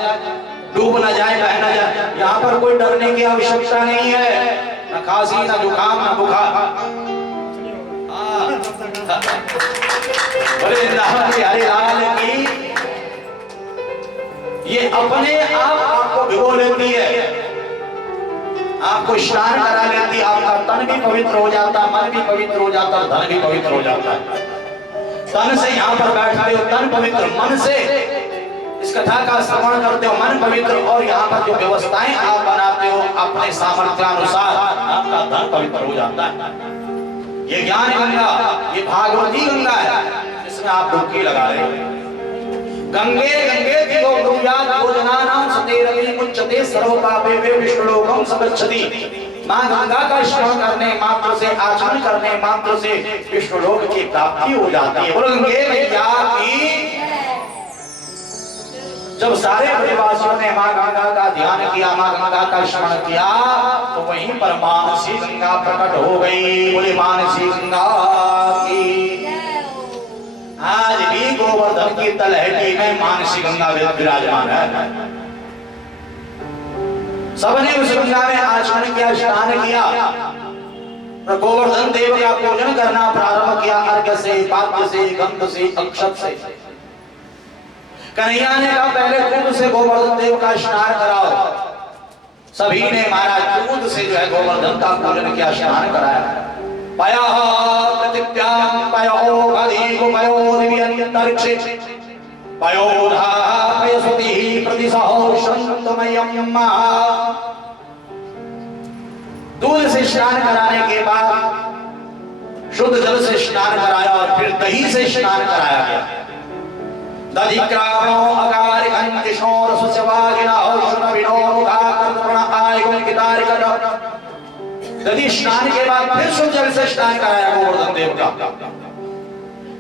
डूब ना जाए, बह ना जाए। यहाँ पर कोई डरने की आवश्यकता नहीं है, ना खांसी ना जुकाम ना बुखार। हरे लाल की ये अपने आप आपको भिगो लेती है, आपको स्नान करा लेती है, आपका तन भी पवित्र हो जाता, मन भी पवित्र हो जाता, धन भी पवित्र हो जाता है। तन से यहाँ पर बैठते हो तन पवित्र, मन से इस कथा का श्रवण करते हो मन पवित्र, और यहाँ पर जो व्यवस्थाएं आप बनाते हो अपने सामर्थ्यानुसार आपका धन पवित्र हो जाता है। ये ज्ञान गंगा, ये भागवती गंगा है, इसमें आप डुबकी लगा रहे हो। गंगे गंगे दिवो ब्रूयात् भोजनानां सतेरति मुच्यते सर्व पापेभ्यो विष्णुलोकं सगच्छति। मां गंगा का स्मरण करने मात्र से, आचरण करने मात्र से विष्णुलोक की प्राप्ति हो जाती है। बोलो गंगे मैया की। जब सारे ब्रजवासियों ने मां गंगा का ध्यान किया, मां गंगा का स्मरण किया, तो वहीं पर मानसी गंगा प्रकट हो गई। बोले मानसी गंगा की। आज भी गोवर्धन गोवर्धन की तलहटी में मानसी गंगा विराजमान है। सबने उस गंगा में आचमन किया, स्नान किया, गोवर्धन देव का पूजन करना प्रारंभ किया, अर्घ्य से, पाद्य से, गंध से, अक्षत से। कन्हैया ने कहा पहले दूध से गोवर्धन देव का स्नान कराओ। सभी ने महाराज दूध से जो है गोवर्धन का पूजन किया, स्नान कराया। पयः प्रतिप्यां पयो गदीगो पयो दिव्यन्तरिक्षे पयोधा पयसुतिः प्रतिसहस्रन्तमयम्। दूध से स्नान कराने के बाद शुद्ध जल से स्नान कराया और फिर दही से स्नान कराया गया। दधिक्रामो अकारिकं किशोर सुसवागिना औषधविनो मुखाकर्पण आयगुण कितारिकट। दधी स्नान के बाद फिर शुद्ध जल से स्नान कराया गोवर्धन देव का,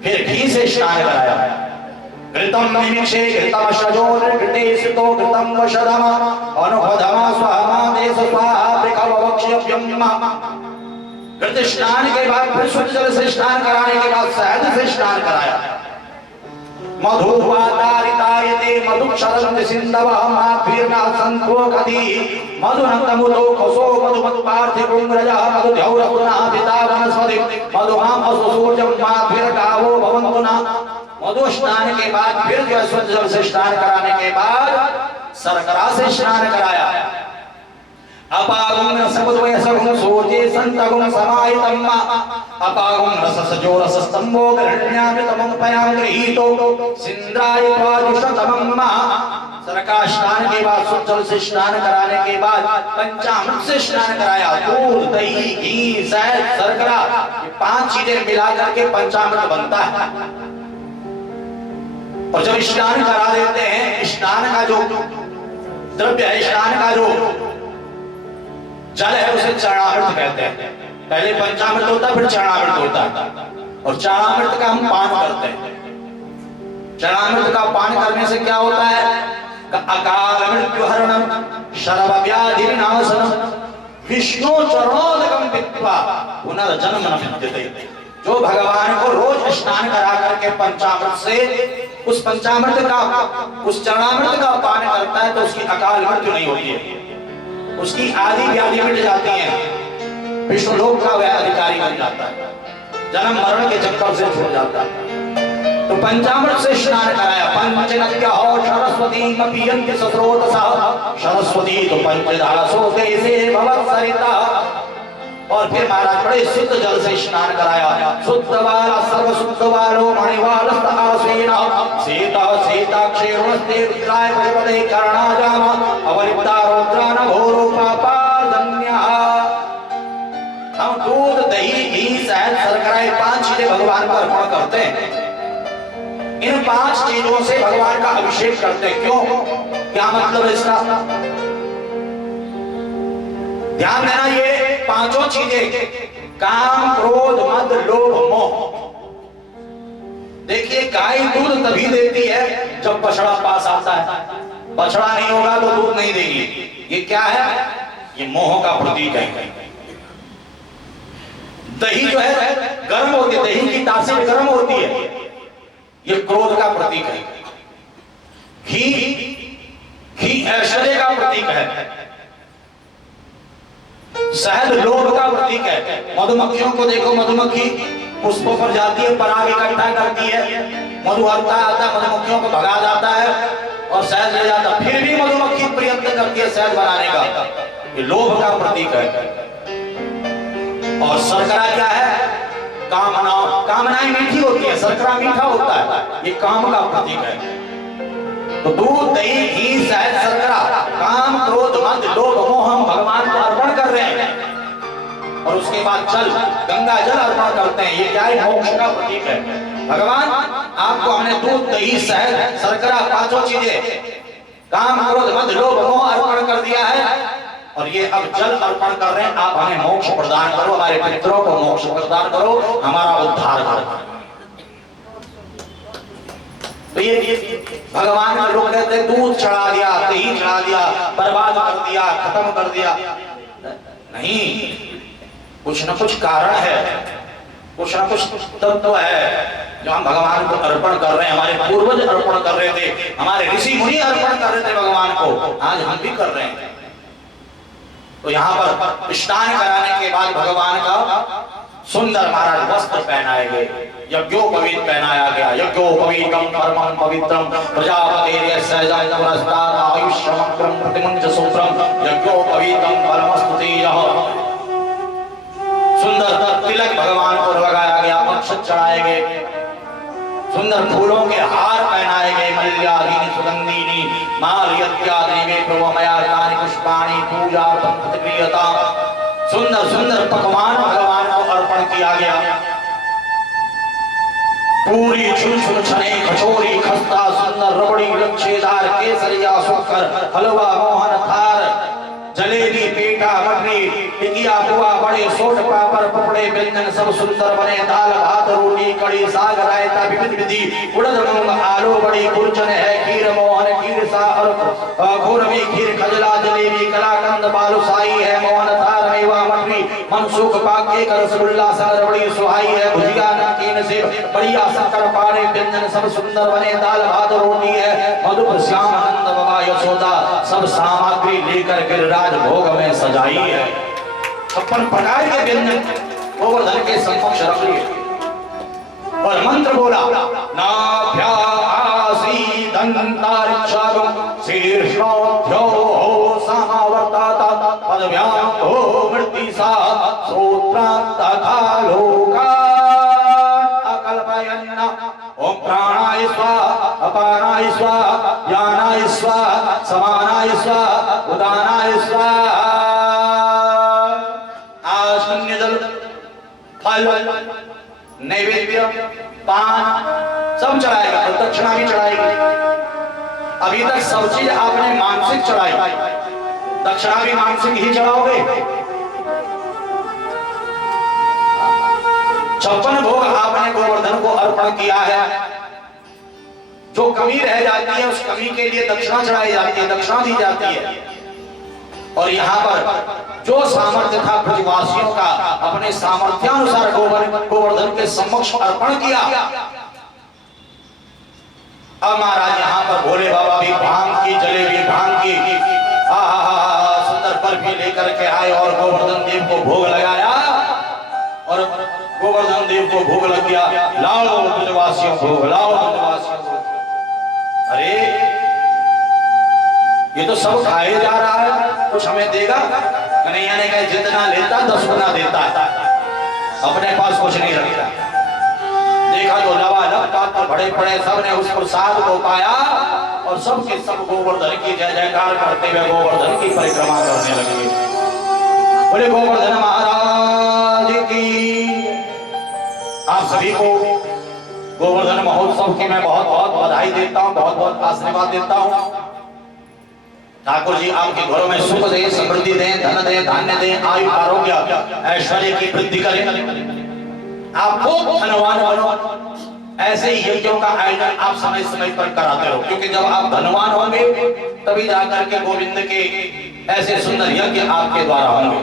फिर घी से स्नान कराया। घृतम निमिषे घृतम शजोर घृते सितो घृतम वशधम अनुभधम स्वाहा देश स्वाहा प्रकवक्षयम्। घृत स्नान के बाद फिर शुद्ध जल से स्नान कराने के बाद शहद से स्नान कराया। मधुवातारितायते मधुक्षरन्ति सिन्धवः माद्भिर्ना सन्त्वकति मधुनक्तमुतो खसो मधुमत्पार्थिवुंग्रजः मधुद्यौरपुनाभिता वनस्पति मधुमाम असुसूर्यं माद्भिर्गावो भवन्तु न। मधु स्नान के बाद फिर जो शुद्ध जल से स्नान कराने के बाद शर्करा से स्नान कराया। अपागुं रसमुद्वयसगुं सूर्ये संतगुं समाहितम् अपागुं रससजो रसस्तंभो गृह्ण्यामितमं पयां गृहीतो सिंद्राय त्वाजुषतमम्। शर्करा स्नान के बाद शुद्ध जल से स्नान कराने के बाद पंचामृत से स्नान कराया। दूध, दही, घी, शहद, शर्करा, ये 5 चीजें मिलाकर के पंचामृत बनता है। और जब स्नान करा देते हैं, स्नान का जो द्रव्य है, स्नान का जो जल है उसे चरणामृत कहते हैं। पहले पंचामृत होता है, फिर चरणामृत होता है। और चरणामृत का हम पान करते हैं। चरणामृत का पान करने से क्या होता है? अकाल मृत्यु हरणम शरव व्याधि विनाशनम विष्णु चरणोदकम पित्वा पुनर्जन्म न विद्यते। जो भगवान को रोज स्नान करा करके पंचामृत से उस पंचामृत का, उस चरणामृत का पान करता है तो उसकी अकाल मृत्यु नहीं होती है, उसकी आदि व्याधि मिट जाती है, विष्णु लोक का वह अधिकारी बन जाता है, जन्म मरण के चक्कर से छूट जाता है। तो पंचामृत से स्नान कराया। पंचनद्या हो सरस्वती पियन्ति सस्रोतसः सरस्वती तो पंचधारासो देशे भवत्सरिता। और फिर महाराज बड़े शुद्ध जल से स्नान कराया। शुद्ध बाला सर्व शुद्ध बालो मणिवालस्त आसीना सीता सीताक्षेरुणस्ते रुद्राय परिपदे कर्णाजामा अवलिप्ता रुद्रान घोरो पापादन्यः। हम दूध, दही, घी, शहद, शर्करा, 5 चीजें भगवान को अर्पण करते हैं। इन 5 चीजों से भगवान का अभिषेक करते हैं। क्यों? क्या मतलब है इसका? ध्यान देना, ये 5 चीजें काम, क्रोध, मद, लोभ, मोह। देखिए गाय दूध तभी देती है जब बछड़ा पास आता है। बछड़ा नहीं होगा तो दूध नहीं देगी। ये क्या है? ये मोह का प्रतीक है। दही जो है गर्म होती है, दही की तासीर गर्म होती है, ये क्रोध का प्रतीक है। घी ऐश्वर्य का प्रतीक है। शहद लोभ का प्रतीक है। मधुमक्खियों को देखो, मधुमक्खी पुष्पों पर जाती है, पराग इकट्ठा करती है, मधु आता है, मधुमक्खियों को भगा जाता है और शहद ले जाता है। फिर भी मधुमक्खी प्रयत्न करती है शहद बनाने का, ये लोभ का प्रतीक है। और शर्करा क्या है? कामना। कामनाएं मीठी होती है, शर्करा मीठा होता है, ये काम का प्रतीक है। तो दूध, दही, घी, शहद, शर्करा, काम, क्रोध, मद, लोभ, मोह हम भगवान को अर्पण कर रहे हैं। और उसके बाद जल, गंगा जल अर्पण करते हैं। ये क्या है? मोक्ष का प्रतीक है। भगवान आपको हमने दूध, दही, शहद, शर्करा, 5 चीजें, काम, क्रोध, मद, लोभ, मोह अर्पण कर दिया है। और ये अब जल अर्पण कर रहे हैं। आप हमें मोक्ष प्रदान करो, हमारे पितरों को मोक्ष प्रदान करो, हमारा उद्धार करो। तो ये भगवान के लोग कहते हैं दूध चढ़ा दिया, दही चढ़ा दिया, बर्बाद कर दिया, खत्म कर दिया। नहीं, कुछ न कुछ कारण है, कुछ न कुछ तत्व है जो हम भगवान को अर्पण कर रहे हैं, हमारे पूर्वज अर्पण कर रहे थे, हमारे ऋषि मुनि अर्पण कर रहे थे भगवान को, आज हम भी कर रहे हैं। तो यहाँ पर स्नान कराने के बाद भगवान का सुंदर महाराज वस्त्र पहनाए गए, यज्ञोपवीत पहनाया गया। यज्ञोपवीतम परमं पवित्रम प्रजापतेर्य सहजं पुरस्तात् आयुष्यमग्रं प्रतिमुञ्च सूत्रम यज्ञोपवीतम परमस्तुतेयः। सुंदर तिलक भगवान को लगाया गया, अक्षत चढ़ाए गए, सुंदर फूलों के हार पहनाए गए, मल्यादीनि सुगंधीनि माल्यत्यादीनि प्रवमयानि पुष्पाणि पूजार्थं प्रतिक्रियताम्। सुंदर सुंदर पकवान भगवान को अर्पण किया गया। पूरी छुन छने कचौरी खस्ता सुंदर रबड़ी लच्छेदार केसरिया शक्कर हलवा मोहन थार जलेबी पेठा मठरी टिकिया पुआ बड़े सोट पापड़ पपड़े व्यंजन सब सुंदर बने। दाल भात रोटी कड़ी साग रायता विविध विधि उड़द मूंग आलू बड़ी गुर्जन है। खीर मोहन खीर सा और घोरवी खीर खजला जलेबी कलाकंद बालूशाही है। मोहन थार मेवा मठरी मनसुख पाके का रसगुल्ला संग बड़ी सुहाई है। भुजिया नमकीन से बढ़िया शक्कर पारे व्यंजन सब सुंदर बने। दाल भात रोटी है। मधुर श्याम आनंद बाबा यशोदा सब सामग्री लेकर गिरिराज भोग में सजाई है। 56 प्रकार के व्यंजन गोवर्धन के सम्मुख रख लिए और मंत्र बोला, नाभ्यासी दंतारिक्षागम शीर्षोऽध्यो समावर्ताता पदव्यां भो मृत्तिसा श्रोत्रात् तथा लोकात् अकल्पयन्। ओम प्राणाय स्वाहा अपानाय स्वाहा ज्ञानाय स्वाहा समानाय स्वाहा उदानाय स्वाहा। आशन्य जल फल नैवेद्य पान सब चढ़ाएगा और दक्षिणा भी चढ़ाएगी। अभी तक सब चीज आपने मानसिक चढ़ाई, दक्षिणा भी मानसिक ही चढ़ाओगे। 56 भोग आपने गोवर्धन को अर्पण किया है। जो कमी रह जाती है उस कमी के लिए दक्षिणा चढ़ाई जाती है, दक्षिणा दी जाती है। और यहाँ पर जो सामर्थ्य था ब्रजवासियों का अपने सामर्थ्यानुसार गोवर्धन के सम्मुख अर्पण किया। अब महाराज यहाँ पर भोले बाबा भी भांग की जलेबी भांग की सुंदर बर्फी लेकर के आए और गोवर्धन देव को भोग लगाया। और गोवर्धन देव को भोग लग गया। लाओ ब्रजवासियों भोग, लाओ ब्रजवासियों भोग। अरे ये तो सब खाए जा रहा है, कुछ हमें देगा? कन्हैया ने कहा जितना लेता 10 गुना देता है, अपने पास कुछ नहीं रखता। देखा तो लबालब पात्र बड़े पड़े, सबने उस प्रसाद को पाया और सबके सब गोवर्धन की जय जयकार करते हुए गोवर्धन की परिक्रमा करने लगे। बोले गोवर्धन महाराज की। आप सभी को गोवर्धन महोत्सव की मैं बहुत बहुत बधाई देता हूँ, बहुत बहुत आशीर्वाद देता हूँ। ठाकुर जी आपके घरों में सुख दे, समृद्धि दे, धन दे, धान्य दे, आयु आरोग्य ऐश्वर्य की वृद्धि करें। आप खूब धनवान बनो। ऐसे ही यज्ञों का आयोजन आप समय समय पर कराते रहो, क्योंकि जब आप धनवान होंगे तभी जाकर के गोविंद के ऐसे सुंदर यज्ञ आपके द्वारा होंगे।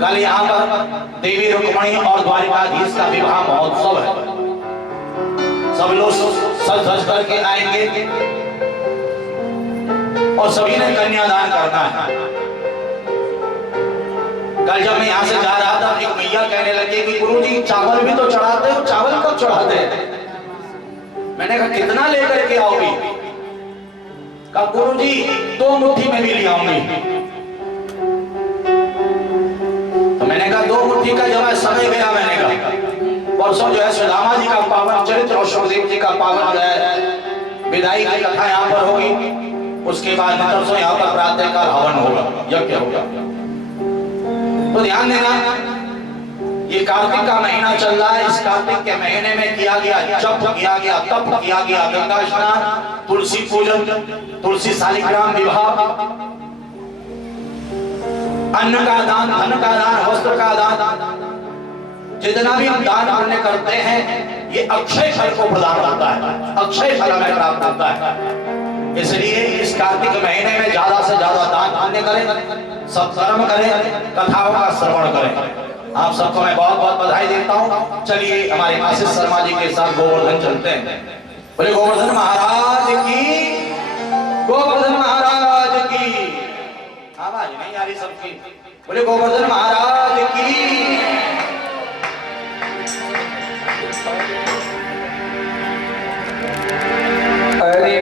कल यहाँ पर देवी रुक्मणी और द्वारिकाधीश का विवाह महोत्सव है। सब लोग सज धज करके आएंगे और सभी ने कन्यादान करना है। कल जब मैं यहाँ से जा रहा था, एक मैया कहने लगी कि गुरुजी चावल भी तो चढ़ाते हो, चावल कब चढ़ाते हैं? मैंने कहा कितना लेकर के आओगी? कहा गुरुजी 2 मुट्ठी में भी ले आऊंगी। तो मैंने कहा 2 मुट्ठी का जब समय गया, मैंने कहा परसों जो है सुदामा जी का पावन चरित्र और सुखदेव जी का पावन जो है विदाई की कथा यहाँ पर होगी। उसके बाद परसों यहाँ पर प्रातःकाल हवन होगा, यज्ञ होगा। तो ध्यान देना, ये कार्तिक का महीना चल रहा है। इस कार्तिक के महीने में किया गया जप, किया गया तप, किया गया गंगा स्नान, तुलसी पूजन, तुलसी शालिग्राम विवाह, अन्न का दान, धन का दान, वस्त्र का दान, जितना भी हम दान पुण्य करते हैं ये अक्षय फल को प्रदान करता है, अक्षय फल हमें प्राप्त होता है। इसलिए इस कार्तिक महीने में ज्यादा से ज्यादा दान पुण्य करें, सत्कर्म करें, कथाओं का श्रवण करें। आप सबको मैं बहुत बहुत बधाई देता हूँ। चलिए हमारे आशीष शर्मा जी के साथ गोवर्धन चलते हैं। बोले गोवर्धन महाराज की, गोवर्धन महाराज की। आवाज नहीं आ रही सबकी। बोले गोवर्धन महाराज की।